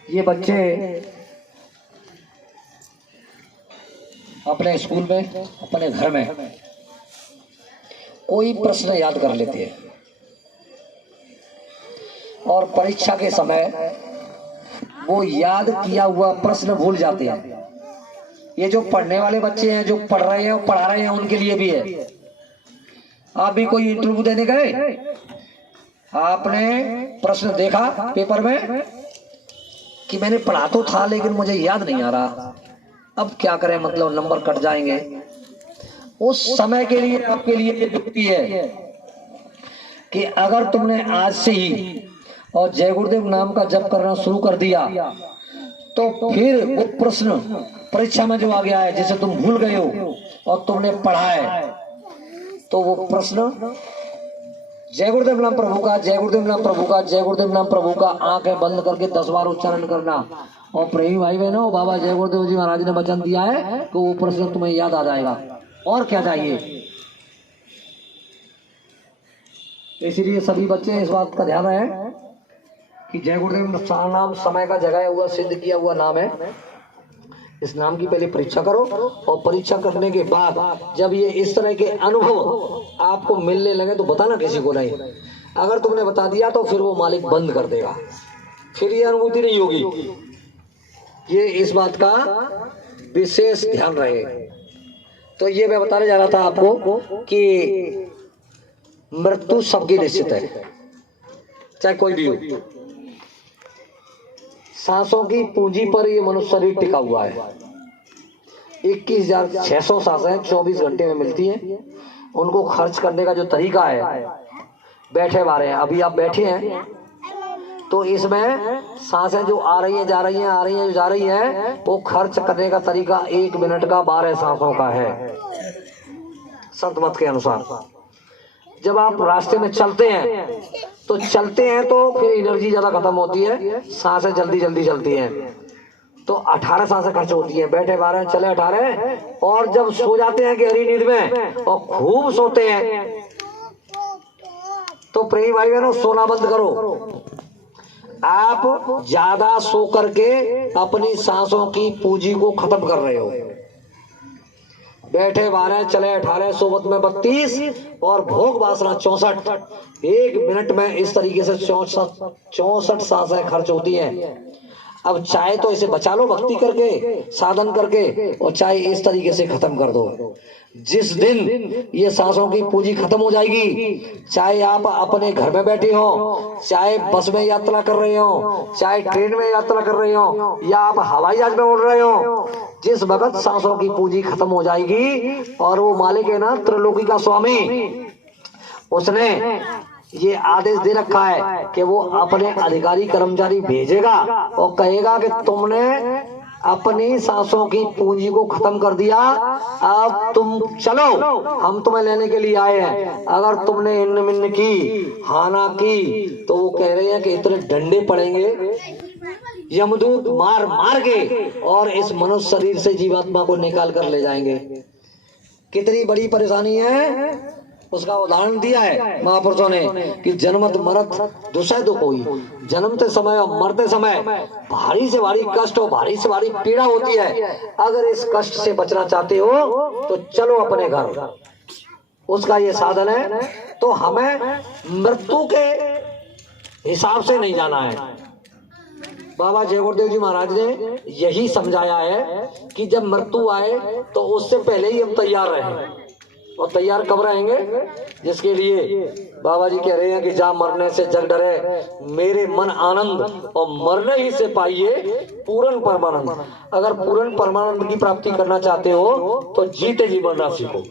ये बच्चे अपने स्कूल में, अपने घर में कोई प्रश्न याद कर लेते हैं और परीक्षा के समय वो याद किया हुआ प्रश्न भूल जाते हैं। ये जो पढ़ने वाले बच्चे हैं, जो पढ़ रहे हैं और पढ़ा रहे हैं, उनके लिए भी है। आप भी कोई इंटरव्यू देने गए, आपने प्रश्न देखा पेपर में कि मैंने पढ़ा तो था लेकिन मुझे याद नहीं आ रहा, अब क्या करें, मतलब नंबर कट जाएंगे। उस समय के लिए आपके लिए ये युक्ति है कि अगर तुमने आज से ही और जय गुरुदेव नाम का जप करना शुरू कर दिया तो फिर वो प्रश्न परीक्षा में जो आ गया है, जिसे तुम भूल गए हो और तुमने पढ़ा है, तो वो प्रश्न जय गुरुदेव नाम प्रभु का, जय गुरुदेव नाम प्रभु का, जय गुरुदेव नाम प्रभु का, आंखें बंद करके 10 बार उच्चारण करना। और प्रेमी भाई बहनों, बाबा जय गुरुदेव जी महाराज ने वचन दिया है तो वो प्रश्न तुम्हें याद आ जाएगा। और क्या चाहिए? इसलिए सभी बच्चे इस बात का ध्यान रहे कि जय गुरुदेव नाम समय का जगाया हुआ, सिद्ध किया हुआ नाम है। इस नाम की पहले परीक्षा करो और परीक्षा करने के बाद जब ये इस तरह के अनुभव आपको मिलने लगे तो बताना किसी को नहीं। अगर तुमने बता दिया तो फिर वो मालिक बंद कर देगा, फिर ये अनुभूति नहीं होगी। ये इस बात का विशेष ध्यान रहे। तो ये मैं बताने जा रहा था आपको कि मृत्यु सबकी निश्चित है, चाहे कोई भी हो। सांसों की पूंजी पर ये मनुष्य शरीर टिका हुआ है। 21,600 सांसें 24 घंटे में मिलती हैं। उनको खर्च करने का जो तरीका है, बैठे बारे हैं, अभी आप बैठे हैं तो इसमें सांसें जो आ रही हैं, जा रही हैं, आ रही हैं, जो जा रही हैं, वो खर्च करने का तरीका 1 मिनट का 12 सांसों का है संत मत के अनुसार। जब आप रास्ते में चलते हैं तो फिर एनर्जी ज्यादा खत्म होती है, सांसें जल्दी जल्दी चलती हैं, तो 18 सांसें खर्च होती हैं। बैठे 12, चले 18। और जब सो जाते हैं गहरी नींद में और खूब सोते हैं तो प्रेमी भाई बहनों, सोना बंद करो। आप ज्यादा सो करके अपनी सांसों की पूंजी को खत्म कर रहे हो। बैठे 12, चले 18, सोबत में 32 और भोग वासना 64। 1 मिनट में इस तरीके से 64 सांसें खर्च होती हैं। अब चाहे तो इसे बचा लो भक्ति करके, साधन करके, और चाहे इस तरीके से खत्म कर दो। जिस दिन ये सांसों की पूंजी खत्म हो जाएगी, चाहे आप अपने घर में बैठे हो, चाहे बस में यात्रा कर रहे हो, चाहे ट्रेन में यात्रा कर रहे हो, या आप हवाई जहाज में उड़ रहे हो, जिस वक्त सांसों की पूंजी खत्म हो जाएगी और वो मालिक है ना, त्रिलोकी का स्वामी, उसने ये आदेश दे रखा है कि वो अपने अधिकारी कर्मचारी भेजेगा और कहेगा कि तुमने अपनी सांसों की पूंजी को खत्म कर दिया। अब तुम चलो, हम तुम्हें लेने के लिए आए हैं। अगर तुमने इन्न मिन्न की, हाना की, तो वो कह रहे हैं कि इतने डंडे पड़ेंगे यमदूत मार मार के और इस मनुष्य शरीर से जीवात्मा को निकाल कर ले जाएंगे। कितनी बड़ी परेशानी है उसका उदाहरण दिया है महापुरुषों ने कि जन्मत मरत दुसह दुख हुई। जन्मते समय और मरते समय भारी से भारी कष्ट और भारी से भारी पीड़ा होती है। अगर इस कष्ट से बचना चाहते हो तो चलो अपने घर, उसका ये साधन है। तो हमें मृत्यु के हिसाब से नहीं जाना है। बाबा जय गुरुदेव जी महाराज ने यही समझाया है कि जब मृत्यु आए तो उससे पहले ही हम तैयार रहें। और तैयार कब रहेंगे? जिसके लिए बाबा जी कह रहे हैं कि जा मरने से जग डरे मेरे मन आनंद, और मरने ही से पाइए पूर्ण परमानंद। अगर पूर्ण परमानंद की प्राप्ति करना चाहते हो तो जीते जी मरना सीखो।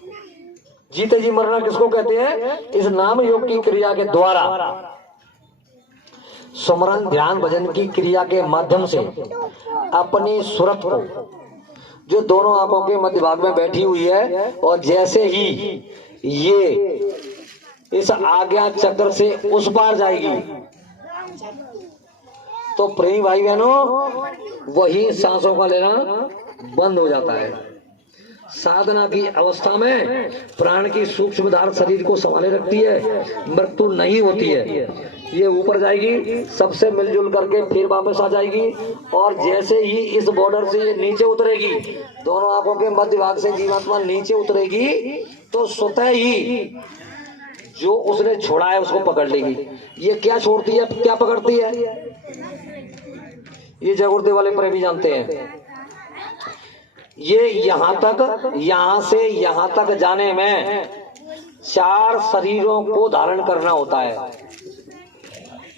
जीते जी मरना किसको कहते हैं? इस नाम योग की क्रिया के द्वारा, सुमरन ध्यान भजन की क्रिया के माध्यम से अपनी सुरत को, जो दोनों आंखों के मध्य भाग में बैठी हुई है, और जैसे ही ये इस आज्ञा चक्र से उस पार जाएगी तो प्रेमी भाई बहनों वही सांसों का लेना बंद हो जाता है। साधना की अवस्था में प्राण की सूक्ष्म धार शरीर को संभाले रखती है, मृत्यु नहीं होती है। ये ऊपर जाएगी, सबसे मिलजुल करके फिर वापस आ जाएगी, और जैसे ही इस बॉर्डर से ये नीचे उतरेगी, दोनों आंखों के मध्य भाग से जीवात्मा नीचे उतरेगी, तो स्वतः ही जो उसने छोड़ा है उसको पकड़ लेगी। ये क्या छोड़ती है, क्या पकड़ती है, ये जय गुरुदेव वाले प्रेमी जानते हैं। ये यहां से यहां तक जाने में 4 शरीरों को धारण करना होता है।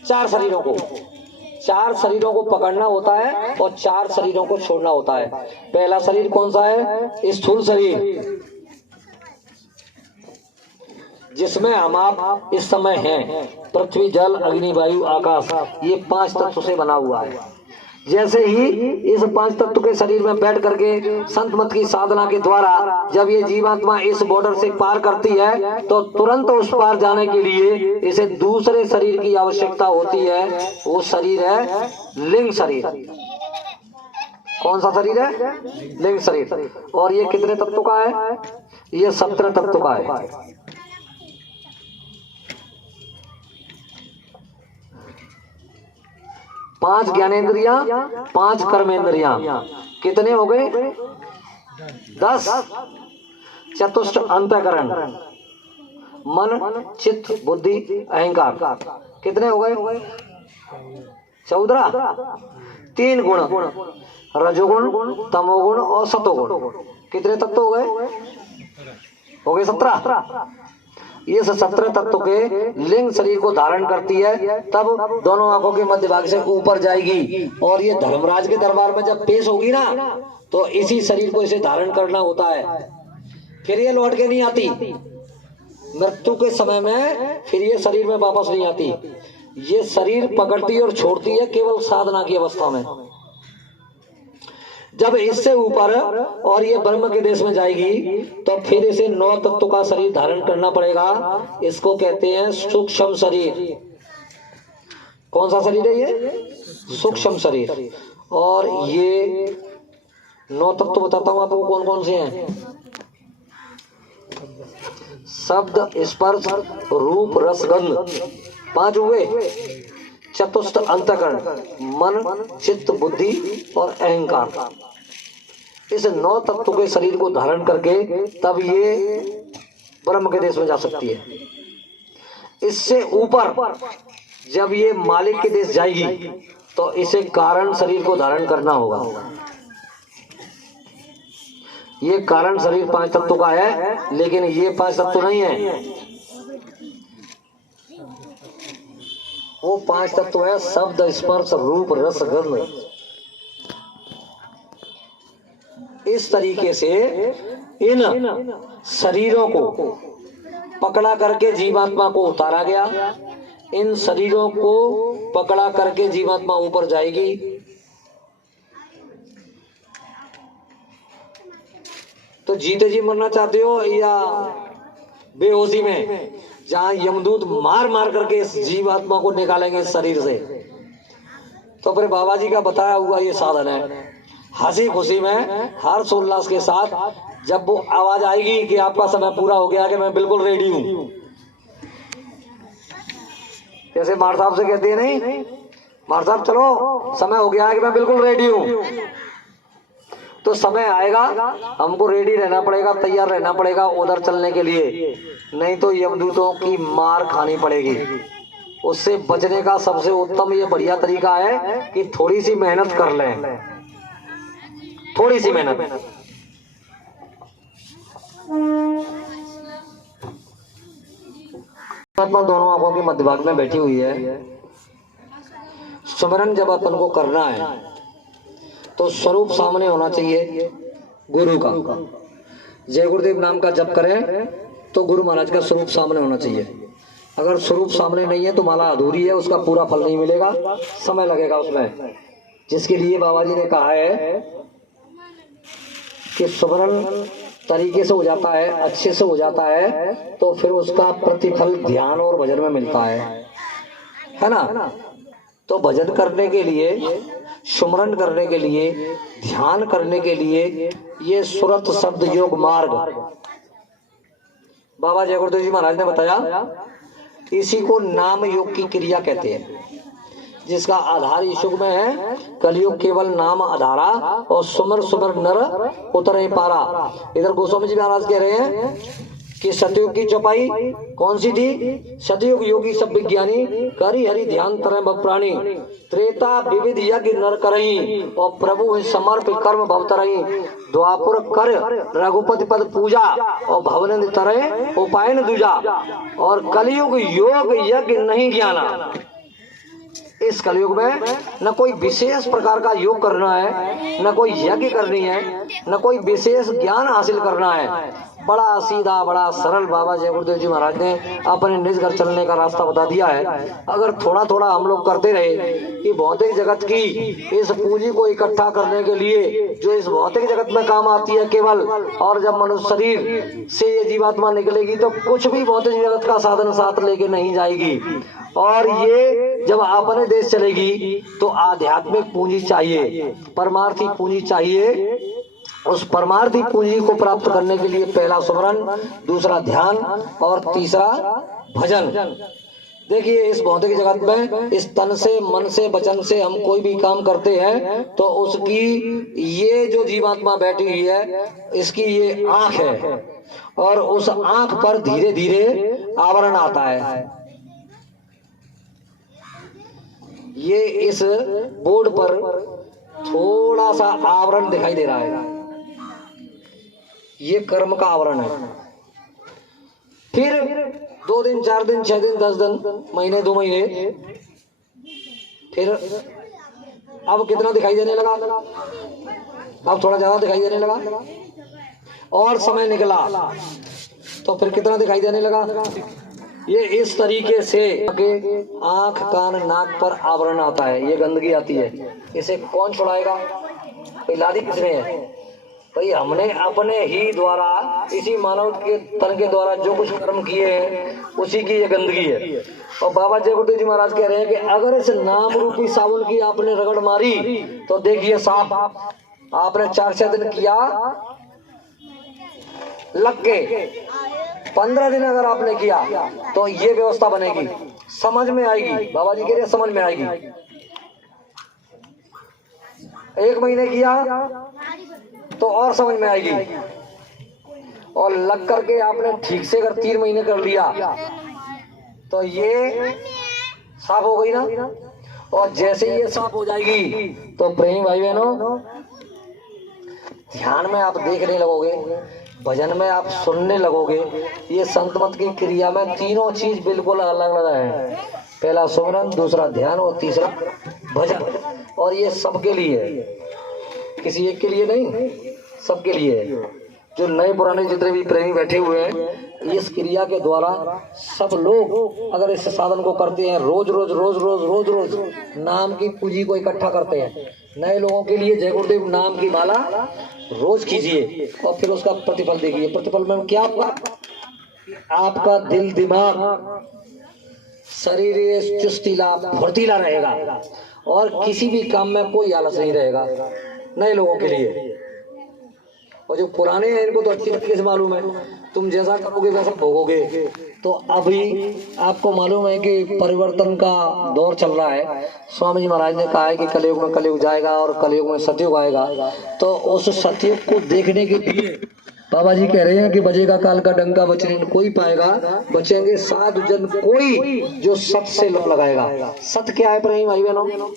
4 शरीरों को पकड़ना होता है और 4 शरीरों को छोड़ना होता है। पहला शरीर कौन सा है? स्थूल शरीर, जिसमें हम आप इस समय हैं। पृथ्वी, जल, अग्नि, वायु, आकाश, ये 5 तत्व से बना हुआ है। जैसे ही इस 5 तत्व के शरीर में बैठ करके संत मत की साधना के द्वारा जब ये जीवात्मा इस बॉर्डर से पार करती है, तो तुरंत उस पार जाने के लिए इसे दूसरे शरीर की आवश्यकता होती है। वो शरीर है लिंग शरीर। कौन सा शरीर है? लिंग शरीर। और ये कितने तत्व का है? ये 17 तत्व का है। 5 ज्ञानेंद्रियां, 5 कर्मेंद्रियां, कितने हो गए? 10। चतुष्ट अंतःकरण, मन, चित्त, बुद्धि, अहंकार, कितने हो गए? 14। 3 गुण, रजोगुण, तमोगुण और सतोगुण, कितने तत्व हो गए? 17। ये 17 तत्व के लिंग शरीर को धारण करती है। तब दोनों आंखों के मध्य भाग से ऊपर जाएगी, और ये धर्मराज के दरबार में जब पेश होगी ना, तो इसी शरीर को इसे धारण करना होता है। फिर ये लौट के नहीं आती। मृत्यु के समय में फिर ये शरीर में वापस नहीं आती। ये शरीर पकड़ती और छोड़ती है केवल साधना की अवस्था में। जब इससे ऊपर और ये ब्रह्म के देश में जाएगी, तो फिर इसे 9 तत्व का शरीर धारण करना पड़ेगा। इसको कहते हैं सूक्ष्म शरीर। कौन सा शरीर है ये? सूक्ष्म शरीर। और ये 9 तत्व बताता हूं आपको कौन कौन से हैं। शब्द, स्पर्श, रूप, रस, गंध, 5 हुए। चतुष्ट अंतःकरण, मन, चित्त, बुद्धि और अहंकार। इस 9 तत्व के शरीर को धारण करके तब ये ब्रह्म के देश में जा सकती है। इससे ऊपर जब ये मालिक के देश जाएगी, तो इसे कारण शरीर को धारण करना होगा। ये कारण शरीर 5 तत्व का है, लेकिन ये 5 तत्व नहीं है। वो 5 तत्व है शब्द, स्पर्श, रूप, रस, गंध। इस तरीके से इन शरीरों को पकड़ा करके जीवात्मा को उतारा गया। इन शरीरों को पकड़ा करके जीवात्मा ऊपर जाएगी। तो जीते जी मरना चाहते हो या बेहोशी में, जहां यमदूत मार मार करके इस जीवात्मा को निकालेंगे इस शरीर से? तो फिर बाबा जी का बताया हुआ ये साधन है। हंसी खुशी में हर्ष उल्लास के साथ जब वो आवाज आएगी कि आपका समय पूरा हो गया, कि मैं बिल्कुल रेडी हूं, जैसे मार साहब से कहते हैं नहीं, मार साहब चलो समय हो गया है कि मैं बिल्कुल रेडी हूं, तो समय आएगा, हमको रेडी रहना पड़ेगा, तैयार रहना पड़ेगा उधर चलने के लिए, नहीं तो यमदूतों की मार खानी पड़ेगी। उससे बचने का सबसे उत्तम ये बढ़िया तरीका है कि थोड़ी सी मेहनत कर लें, थोड़ी सी मेहनत। आत्मा दोनों आंखों के मध्य भाग में बैठी हुई है। स्मरण जब अपन को करना है तो स्वरूप सामने होना चाहिए गुरु का। जय गुरुदेव नाम का जप करें तो गुरु महाराज का स्वरूप सामने होना चाहिए। अगर स्वरूप सामने नहीं है तो माला अधूरी है, उसका पूरा फल नहीं मिलेगा, समय लगेगा उसमें। जिसके लिए बाबा जी ने कहा है कि स्मरण तरीके से हो जाता है, अच्छे से हो जाता है, तो फिर उसका प्रतिफल ध्यान और भजन में मिलता है ना। तो भजन करने के लिए, सुमरन करने के लिए, ध्यान करने के लिए ये सुरत शब्द योग मार्ग बाबा जय गुरुदेव जी महाराज ने बताया, इसी को नाम योग की क्रिया कहते हैं, जिसका आधार इस युग में है। कलयुग केवल नाम आधारा और सुमर सुमर नर उतरे पारा। इधर गोस्वामी जी महाराज कह रहे हैं कि सतयुग की चौपाई कौन सी थी? सतयुग योगी सब विज्ञानी, करी हरि ध्यान तरह भव प्राणी, त्रेता विविध यज्ञ नर करही, और प्रभु है समर्प कर्म भव तरही, द्वापुर कर रघुपति पद पूजा, और भवन तरह उपाय न दूजा, और कलयुग योग यज्ञ नहीं ज्ञाना। इस कलयुग में न कोई विशेष प्रकार का योग करना है, न कोई यज्ञ करनी है, न कोई विशेष ज्ञान हासिल करना है। बड़ा सीधा, बड़ा सरल बाबा जय गुरुदेव जी महाराज ने अपने निज घर चलने का रास्ता बता दिया है। अगर थोड़ा थोड़ा हम लोग करते रहे कि भौतिक जगत की इस पूंजी को इकट्ठा करने के लिए, जो इस भौतिक जगत में काम आती है केवल, और जब मनुष्य शरीर से ये जीवात्मा निकलेगी तो कुछ भी भौतिक जगत का साधन साथ लेके नहीं जाएगी। और ये जब अपने देश चलेगी तो आध्यात्मिक पूंजी चाहिए, परमार्थी पूंजी चाहिए। उस परमार्थी पूंजी को प्राप्त करने के लिए पहला सुमरन, दूसरा ध्यान और तीसरा भजन। देखिए इस भौतिक जगत में इस तन से, मन से, वचन से हम कोई भी काम करते हैं तो उसकी ये जो जीवात्मा बैठी हुई है, इसकी ये आंख है, और उस आंख पर धीरे धीरे आवरण आता है। ये इस बोर्ड पर थोड़ा सा आवरण दिखाई दे रहा है, ये कर्म का आवरण है। फिर 2 दिन, 4 दिन, 6 दिन, 10 दिन, महीने, 2 महीने, फिर अब कितना दिखाई देने लगा? अब थोड़ा ज्यादा दिखाई देने लगा। और समय निकला तो फिर कितना दिखाई देने लगा? ये इस तरीके से आंख, कान, नाक पर आवरण आता है, ये गंदगी आती है। इसे कौन छुड़ाएगा? लादी किसने है? भाई हमने अपने ही द्वारा, इसी मानव के तन के द्वारा जो कुछ कर्म किए हैं उसी की ये गंदगी है। और बाबा जय गुरुदेव जी महाराज कह रहे हैं कि अगर इस नाम रूपी साबुन की आपने रगड़ मारी तो देखिए साफ, आपने 4-6 दिन किया लग के, 15 दिन अगर आपने किया तो ये व्यवस्था बनेगी, समझ में आएगी। बाबा जी कह रहे हैं समझ में आएगी। 1 महीने किया तो और समझ में आएगी, और लग करके आपने ठीक से अगर 3 महीने कर लिया तो ये साफ हो गई ना। और जैसे ये साफ हो जाएगी तो प्रेमी भाई बहनों, ध्यान में आप देखने लगोगे, भजन में आप सुनने लगोगे। ये संत मत की क्रिया में तीनों चीज बिल्कुल अलग अलग है। पहला सुमरन, दूसरा ध्यान और तीसरा भजन। और ये सबके लिए है, किसी एक के लिए नहीं, सबके लिए है। जो नए पुराने जितने भी प्रेमी बैठे हुए हैं, इस क्रिया के द्वारा सब लोग अगर इस साधन को करते हैं, रोज रोज रोज रोज रोज रोज नाम की पूंजी को इकट्ठा करते हैं। नए लोगों के लिए जय गुरुदेव नाम की माला रोज कीजिए और फिर उसका प्रतिफल देखिए। प्रतिफल में क्या आपका दिल दिमाग शरीर चुस्तीला फुर्तीला रहेगा और किसी भी काम में कोई आलस नहीं रहेगा नए लोगों के लिए। और जो पुराने हैं इनको तो अच्छी तरीके से मालूम है, तुम जैसा करोगे वैसा भोगोगे। तो अभी आपको मालूम है कि परिवर्तन का दौर चल रहा है। स्वामी जी महाराज ने कहा है कि कलयुग में कलयुग जाएगा और कलयुग में सतयुग आएगा। तो उस सतयुग को देखने के लिए बाबा जी कह रहे हैं कि बजेगा काल का डंका, बचने कोई पाएगा, बचेंगे साधु जन कोई जो सत से लो लगाएगा। सत क्या है प्रेमी भाई बहनों?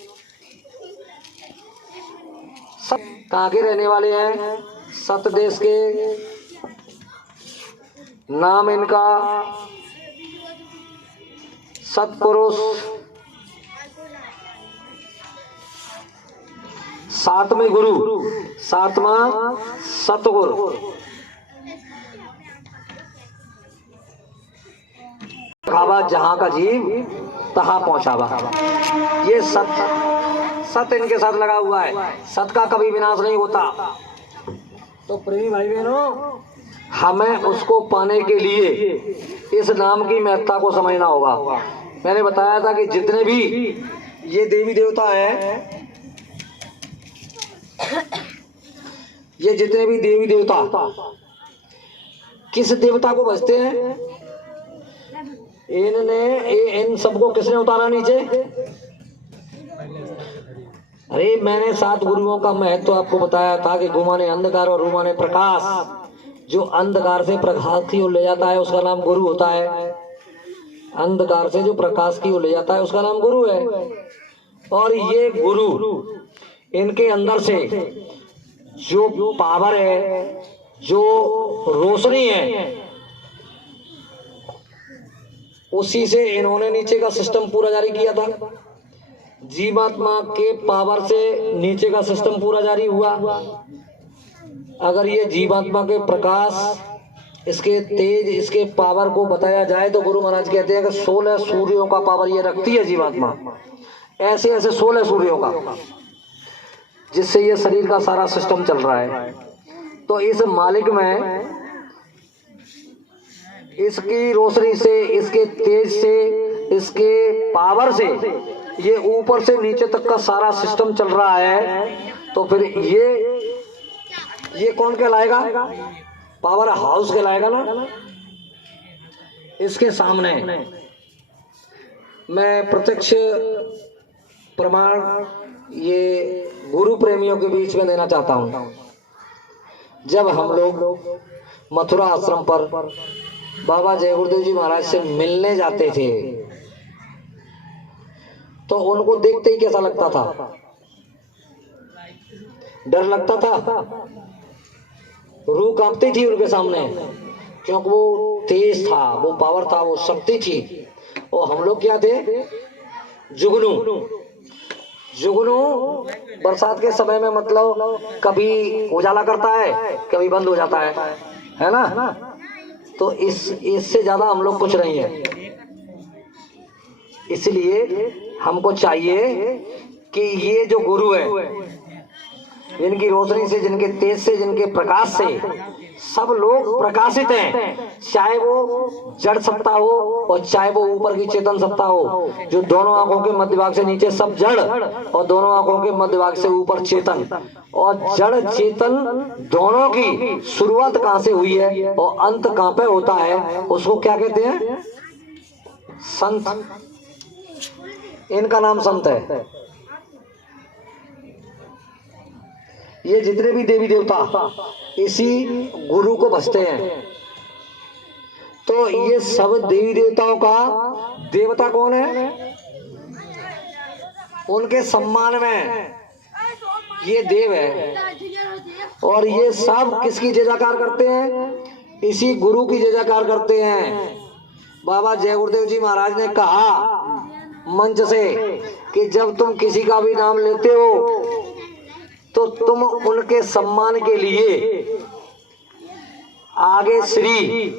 सत कहाँ के रहने वाले हैं? सत देश के, नाम इनका सतपुरुष, सातवें गुरु, सातवां सतगुरु। खावा जहां का जीव तहां पहुंचावा। ये सत इनके साथ लगा हुआ है। सत का कभी विनाश नहीं होता। तो प्रेमी भाई बहनों, हमें उसको पाने के लिए इस नाम की महत्ता को समझना होगा। मैंने बताया था कि जितने भी ये देवी देवता हैं, ये जितने भी देवी देवता किस देवता को भजते हैं? इन सबको किसने उतारा नीचे? अरे मैंने 7 गुरुओं का महत्व तो आपको बताया था कि गुमा ने अंधकार और रूमा ने प्रकाश। जो अंधकार से प्रकाश की ओर ले जाता है उसका नाम गुरु होता है। अंधकार से जो प्रकाश की ओर ले जाता है उसका नाम गुरु है। और ये गुरु, इनके अंदर से जो पावर है, जो रोशनी है, उसी से इन्होंने नीचे का सिस्टम पूरा जारी किया था। जीवात्मा के पावर से नीचे का सिस्टम पूरा जारी हुआ। अगर ये जीवात्मा के प्रकाश, इसके तेज, इसके पावर को बताया जाए तो गुरु महाराज कहते हैं कि 16 सूर्यों का पावर ये रखती है जीवात्मा। ऐसे ऐसे 16 सूर्यों का, जिससे ये शरीर का सारा सिस्टम चल रहा है। तो इस मालिक में इसकी रोशनी से, इसके तेज से, इसके पावर से ये ऊपर से नीचे तक का सारा सिस्टम चल रहा है। तो फिर ये कौन कहलाएगा? पावर हाउस कहलाएगा ना। इसके सामने मैं प्रत्यक्ष प्रमाण ये गुरु प्रेमियों के बीच में देना चाहता हूं। जब हम लोग मथुरा आश्रम पर बाबा जय गुरुदेव जी महाराज से मिलने जाते थे तो उनको देखते ही कैसा लगता था? डर लगता था, रूह कांपती थी उनके सामने, क्योंकि वो तेज था, वो पावर था, वो शक्ति थी। और हम लोग क्या थे? जुगनू। जुगनू बरसात के समय में मतलब कभी उजाला करता है, कभी बंद हो जाता है ना। तो इससे ज्यादा हम लोग कुछ नहीं है। इसलिए हमको चाहिए कि ये जो गुरु है, जिनकी रोशनी से, जिनके तेज से, जिनके प्रकाश से सब लोग प्रकाशित हैं, चाहे वो जड़ सत्ता हो और चाहे वो ऊपर की चेतन सत्ता हो। जो दोनों आंखों के मध्य भाग से नीचे सब जड़ और दोनों आंखों के मध्य भाग से ऊपर चेतन। और जड़ चेतन दोनों की शुरुआत कहाँ से हुई है और अंत कहाँ पे होता है, उसको क्या कहते हैं? संत। इनका नाम संत है। ये जितने भी देवी देवता इसी गुरु को भजते हैं। तो ये सब देवी देवताओं का देवता कौन है? उनके सम्मान में ये देव है। और ये सब किसकी जय जयकार करते हैं? इसी गुरु की जय जयकार करते हैं। बाबा जय गुरुदेव जी महाराज ने कहा मंच से कि जब तुम किसी का भी नाम लेते हो तो तुम उनके सम्मान के लिए आगे श्री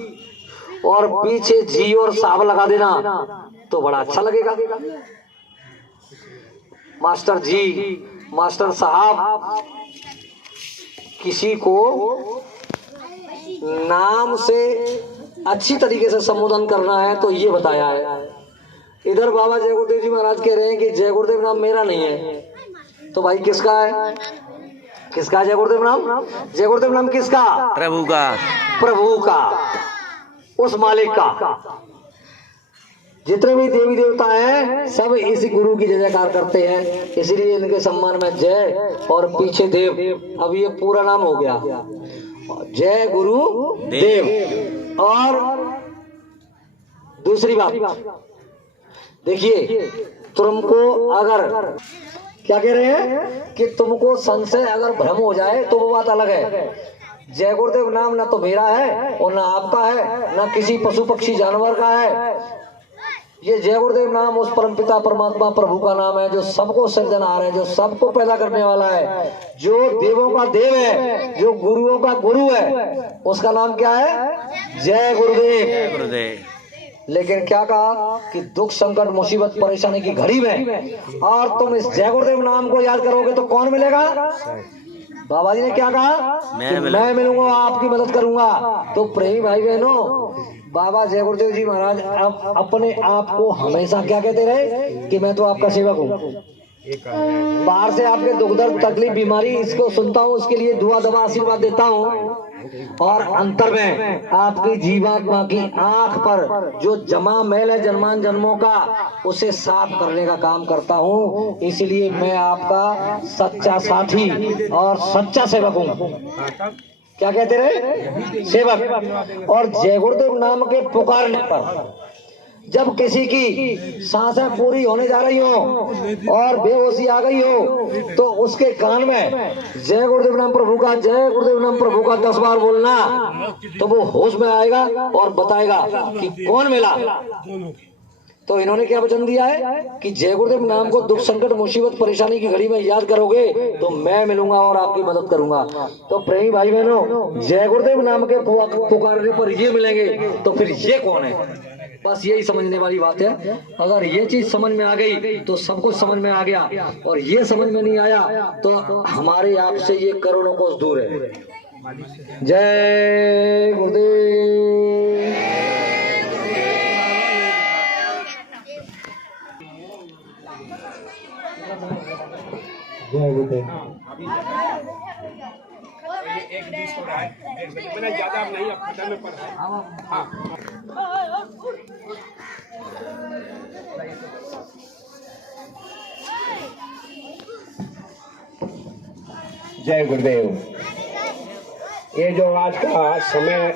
और पीछे जी और साहब लगा देना तो बड़ा अच्छा लगेगा। मास्टर जी, मास्टर साहब, किसी को नाम से अच्छी तरीके से संबोधन करना है तो ये बताया है। इधर बाबा जय गुरुदेव जी महाराज कह रहे हैं कि जय गुरुदेव नाम मेरा नहीं है, तो भाई किसका है? किसका जय गुरुदेव नाम? जय गुरुदेव नाम किसका? प्रभु का। प्रभु का, उस मालिक का। जितने भी देवी देवता हैं सब इसी गुरु की जय जयकार करते हैं, इसीलिए इनके सम्मान में जय और पीछे देव। अब ये पूरा नाम हो गया, जय गुरु देव। और दूसरी बात देखिए, तुमको अगर क्या कह रहे हैं कि तुमको संशय अगर भ्रम हो जाए तो वो बात अलग है। जय गुरुदेव नाम ना तो मेरा है और ना आपका है, ना किसी पशु पक्षी जानवर का है। ये जय गुरुदेव नाम उस परमपिता परमात्मा प्रभु का नाम है जो सबको सृजनहार है, जो सबको पैदा करने वाला है, जो देवों का देव है, जो गुरुओं का गुरु है। उसका नाम क्या है? जय गुरुदेव। गुरुदेव। लेकिन क्या कहा कि दुख संकट मुसीबत परेशानी की घड़ी में और तुम इस जय गुरुदेव नाम को याद करोगे तो कौन मिलेगा? बाबा जी ने क्या कहा कि मैं मिलूंगा, आपकी मदद करूंगा। तो प्रेमी भाई बहनों, बाबा जय गुरुदेव जी महाराज अपने आप को हमेशा क्या कहते रहे कि मैं तो आपका सेवक हूँ। बाहर से आपके दुख दर्द तकलीफ बीमारी इसको सुनता हूँ, उसके लिए दुआ दवा आशीर्वाद देता हूँ, और अंतर में आपकी जीवात्मा की आंख पर जो जमा मैल है जन्मान जन्मों का, उसे साफ करने का काम करता हूँ। इसलिए मैं आपका सच्चा साथी और सच्चा सेवक हूँ। क्या कहते रहे? सेवक। और जय गुरुदेव नाम के पुकारने पर जब किसी की सांसें पूरी होने जा रही हो और बेहोशी आ गई हो तो उसके कान में जय गुरुदेव नाम प्रभु का, जय गुरुदेव नाम प्रभु का 10 बार बोलना, तो वो होश में आएगा और बताएगा कि कौन मिला। तो इन्होंने क्या वचन दिया है कि जय गुरुदेव नाम को दुख संकट मुसीबत परेशानी की घड़ी में याद करोगे तो मैं मिलूंगा और आपकी मदद करूंगा। तो प्रेमी भाई बहनों, जय गुरुदेव नाम के पुकारने पर ये मिलेंगे तो फिर ये कौन है? बस यही समझने वाली बात है। अगर ये चीज समझ में आ गई तो सब कुछ समझ में आ गया, और ये समझ में नहीं आया तो हमारे आपसे ये करोड़ों कोस दूर है। जय गुरुदेव। जय गुरुदेव। एक डिश हो रहा है, मैंने ज्यादा नहीं, अब खत्म में पड़ रहा है। हाँ। जय गुरुदेव। ये जो आज का समय